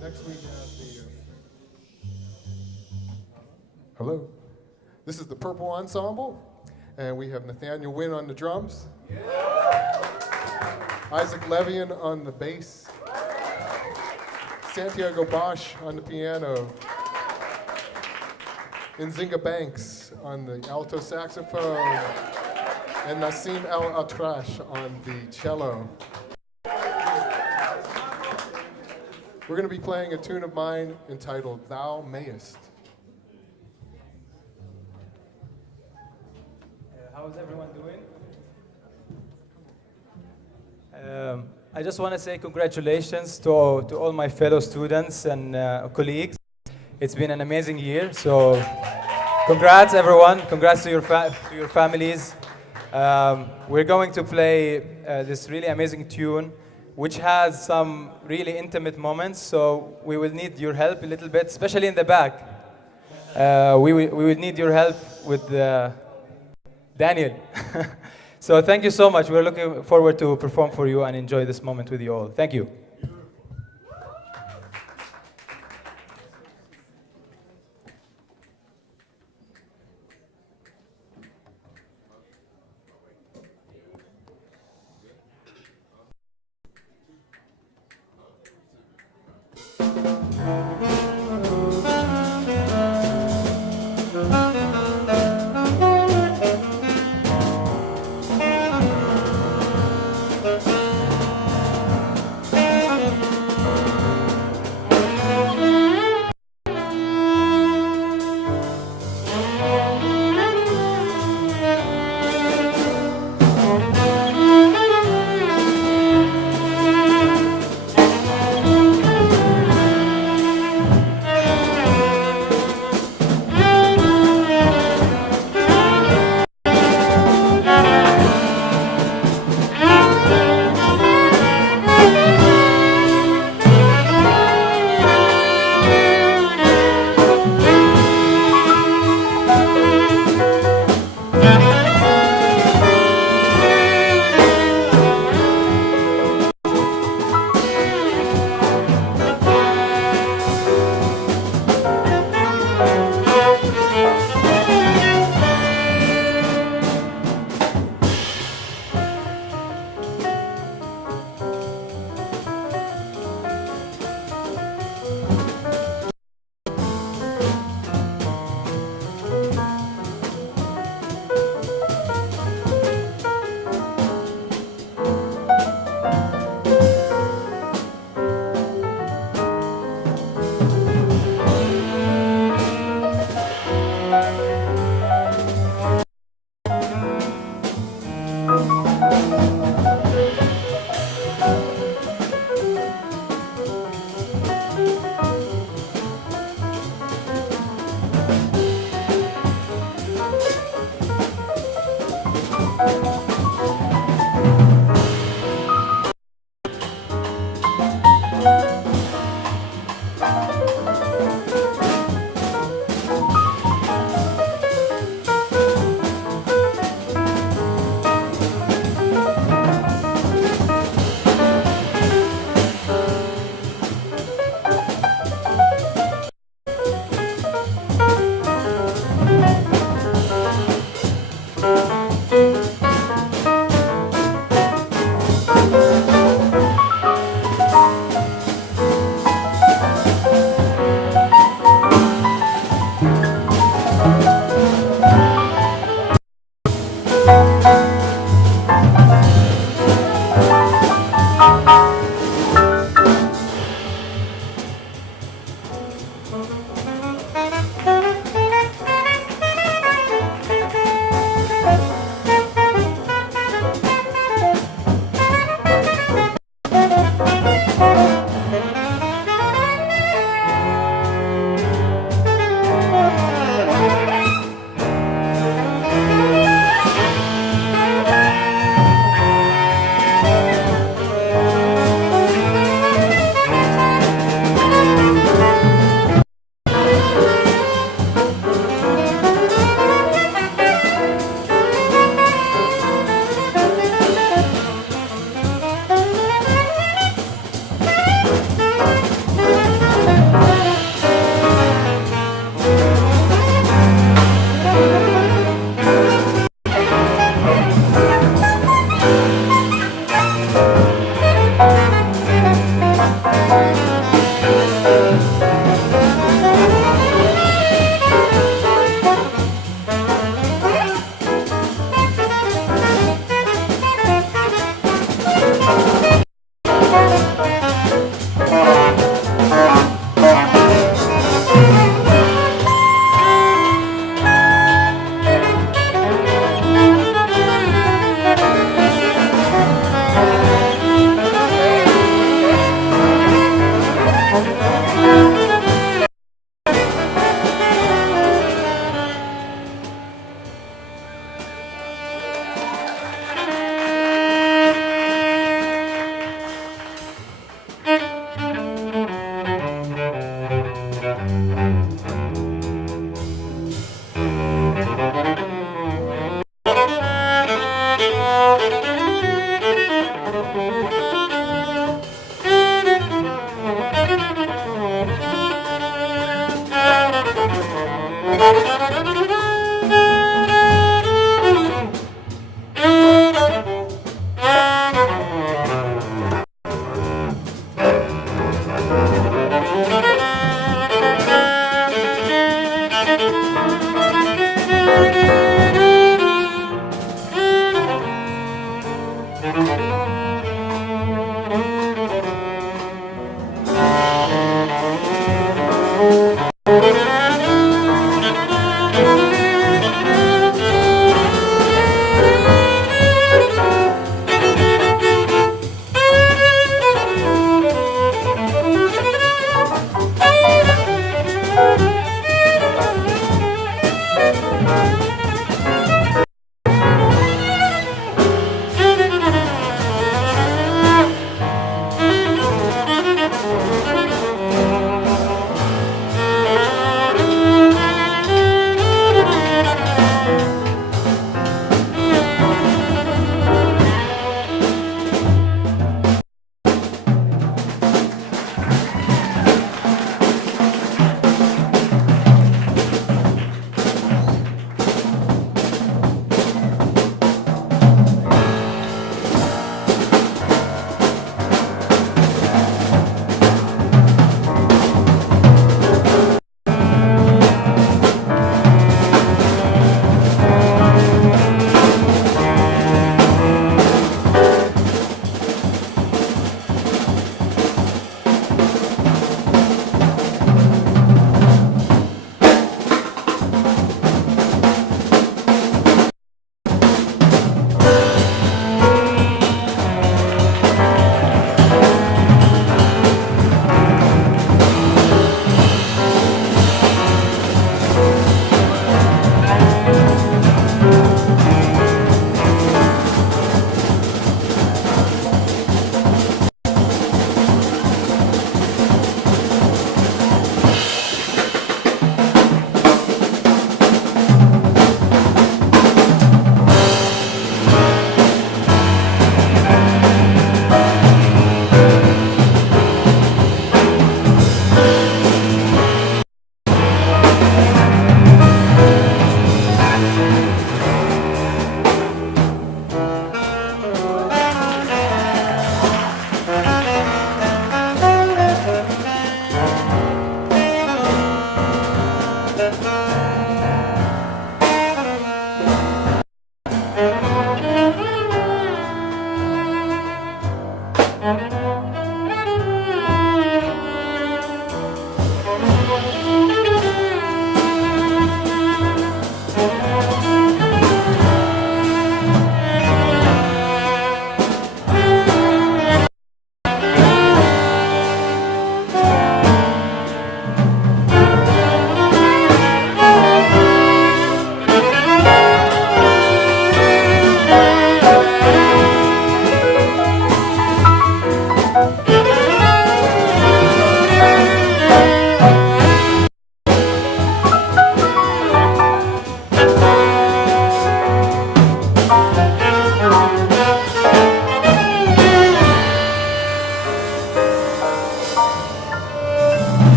Next we have the, hello, this is the Purple Ensemble, and we have Nathaniel Wynn on the drums, Isaac Levian on the bass, Santiago Bosch on the piano, Nzinga Banks on the alto saxophone, and Nassim Al-Atrash on the cello. We're going to be playing a tune of mine entitled Thou Mayest. How's everyone doing? I just want to say congratulations to all my fellow students and colleagues. It's been an amazing year, so congrats everyone. Congrats to your families. We're going to play this really amazing tune, which has some really intimate moments, so we will need your help a little bit, especially in the back. We will need your help with Daniel. So thank you so much. We're looking forward to perform for you and enjoy this moment with you all. Thank you.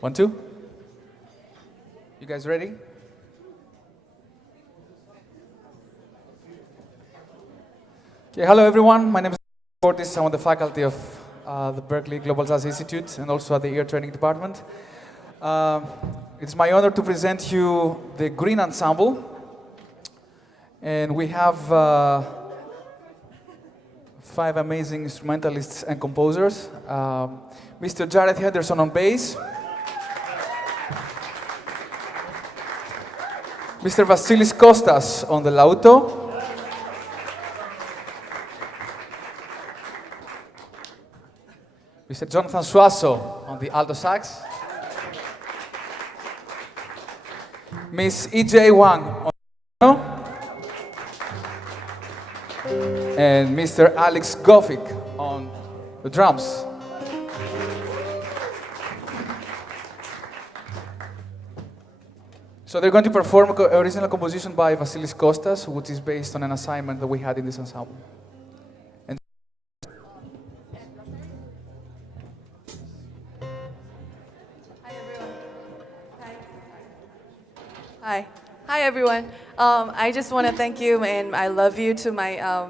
1, 2. You guys ready? Okay, hello everyone. My name is Cortis. I'm on the faculty of the Berkeley Global Jazz Institute and also at the Ear Training Department. It's my honor to present you the Green Ensemble. And we have 5 amazing instrumentalists and composers. Mr. Jared Henderson on bass. Mr. Vasilis Kostas on the lauto. Mr. Jonathan Suasso on the alto sax. Miss E.J. Wang on the piano. And Mr. Alex Goffik on the drums. So they're going to perform an original composition by Vasilis Kostas, which is based on an assignment that we had in this ensemble. And Hi everyone. I just want to thank you and I love you to my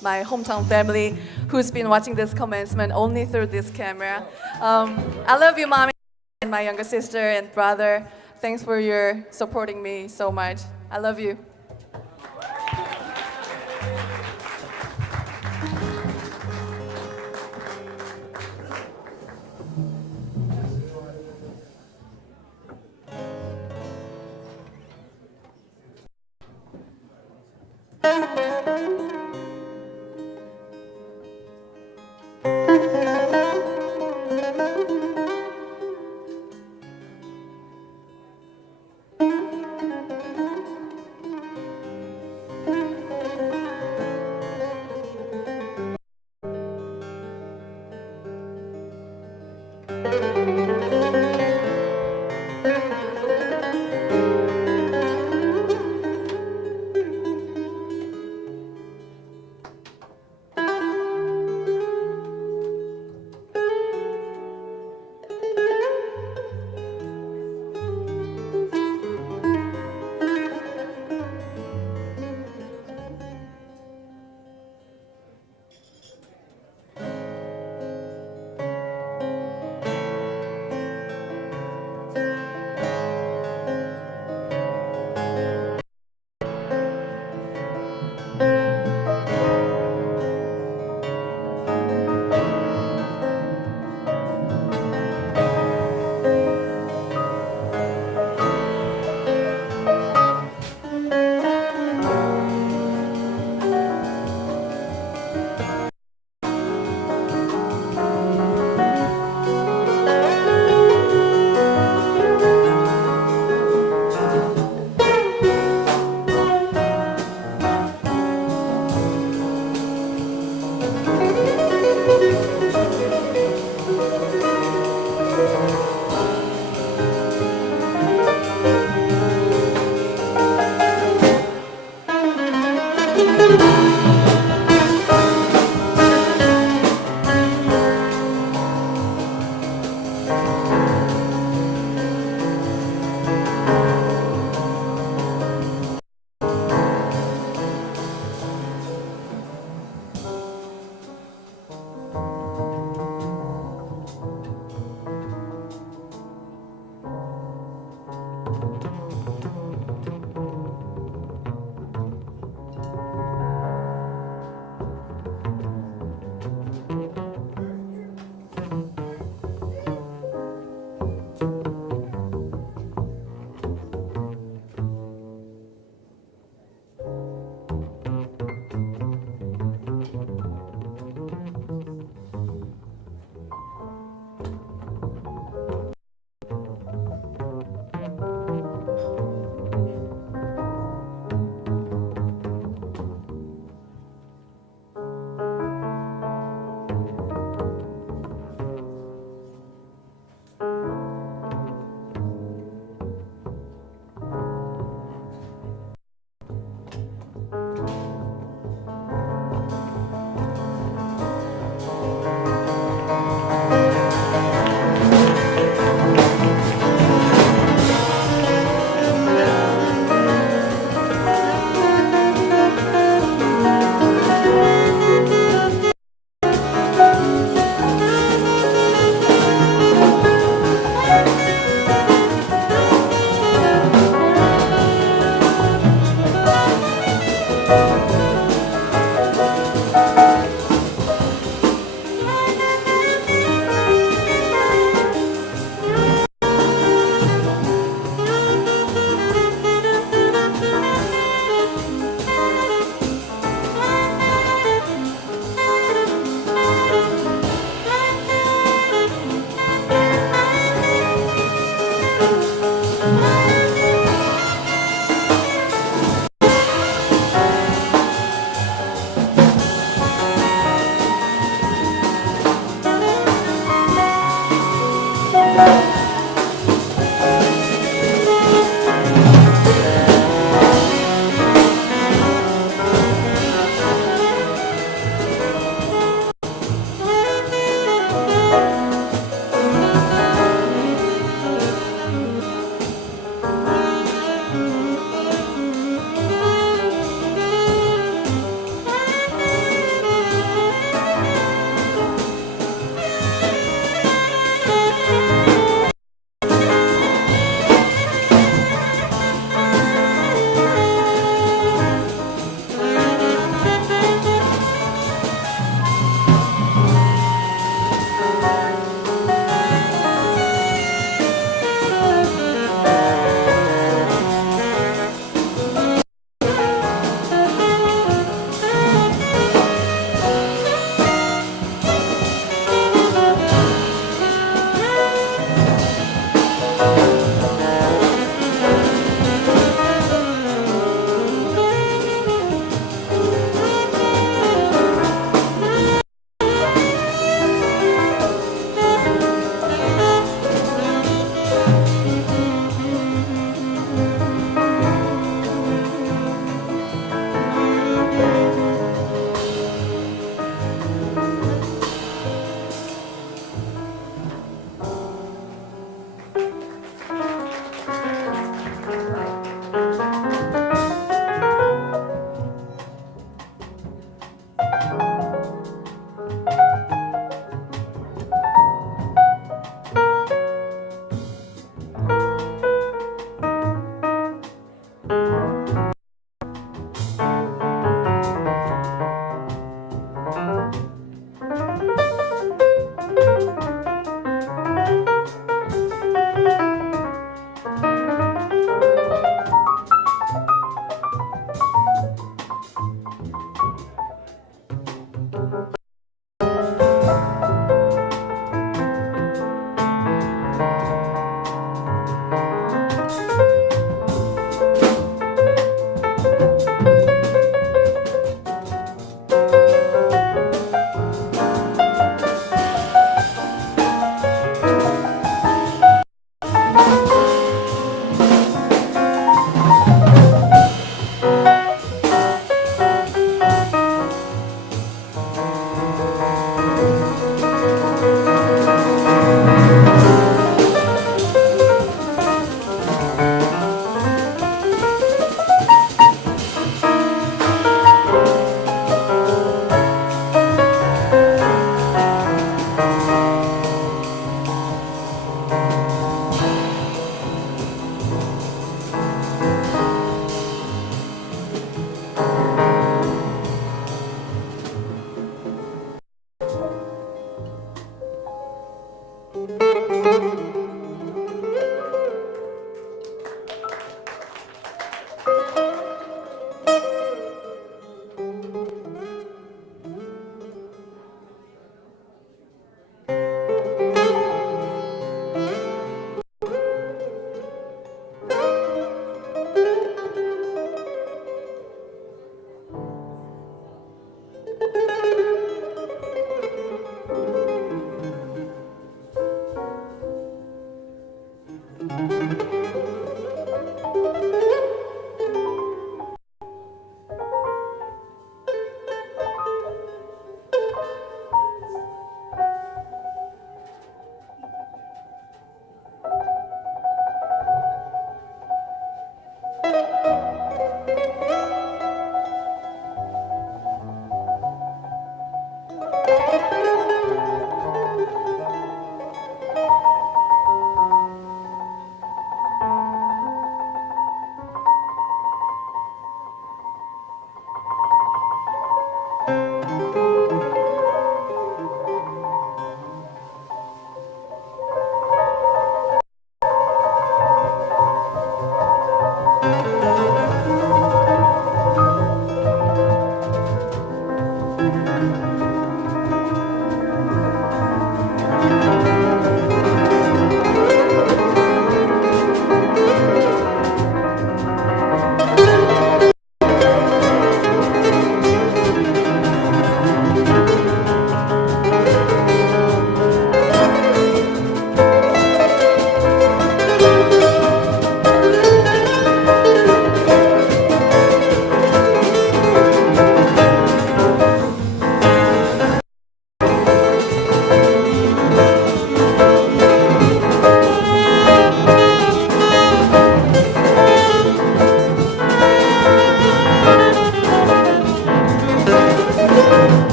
my hometown family who's been watching this commencement only through this camera. I love you, mommy, and my younger sister and brother. Thanks for your supporting me so much. I love you.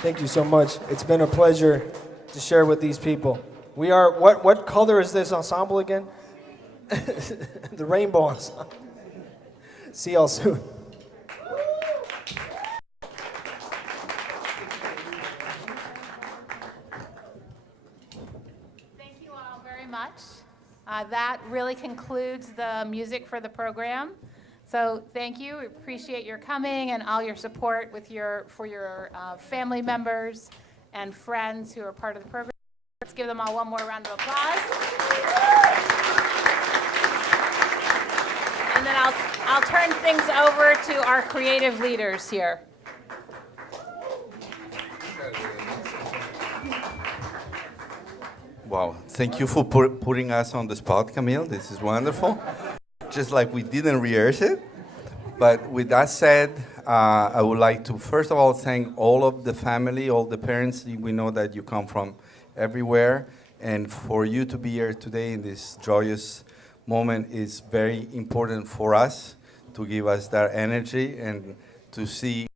Thank you so much. It's been a pleasure to share with these people. We are, what color is this ensemble again? The rainbow ensemble. See y'all soon. Thank you all very much. That really concludes the music for the program. So thank you. We appreciate your coming and all your support with for your family members and friends who are part of the program. Let's give them all one more round of applause. And then I'll turn things over to our creative leaders here. Wow, thank you for putting us on the spot, Camille. This is wonderful. Just like we didn't rehearse it. But with that said, I would like to first of all thank all of the family, all the parents. We know that you come from everywhere. And for you to be here today in this joyous moment is very important for us, to give us that energy, and to see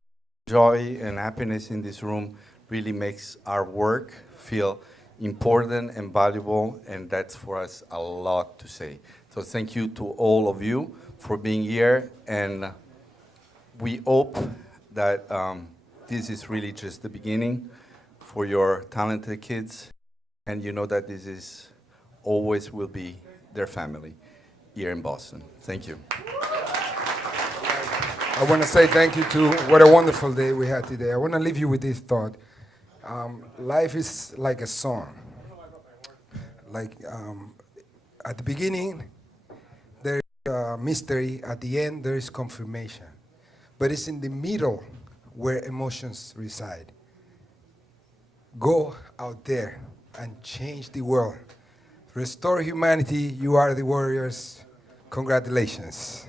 joy and happiness in this room really makes our work feel important and valuable, and that's for us a lot to say. So thank you to all of you for being here, and we hope that this is really just the beginning for your talented kids, and you know that this is always will be their family here in Boston. Thank you. I want to say thank you to what a wonderful day we had today. I want to leave you with this thought. Life is like a song. Like at the beginning, there is a mystery. At the end, there is confirmation. But it's in the middle where emotions reside. Go out there and change the world. Restore humanity. You are the warriors. Congratulations.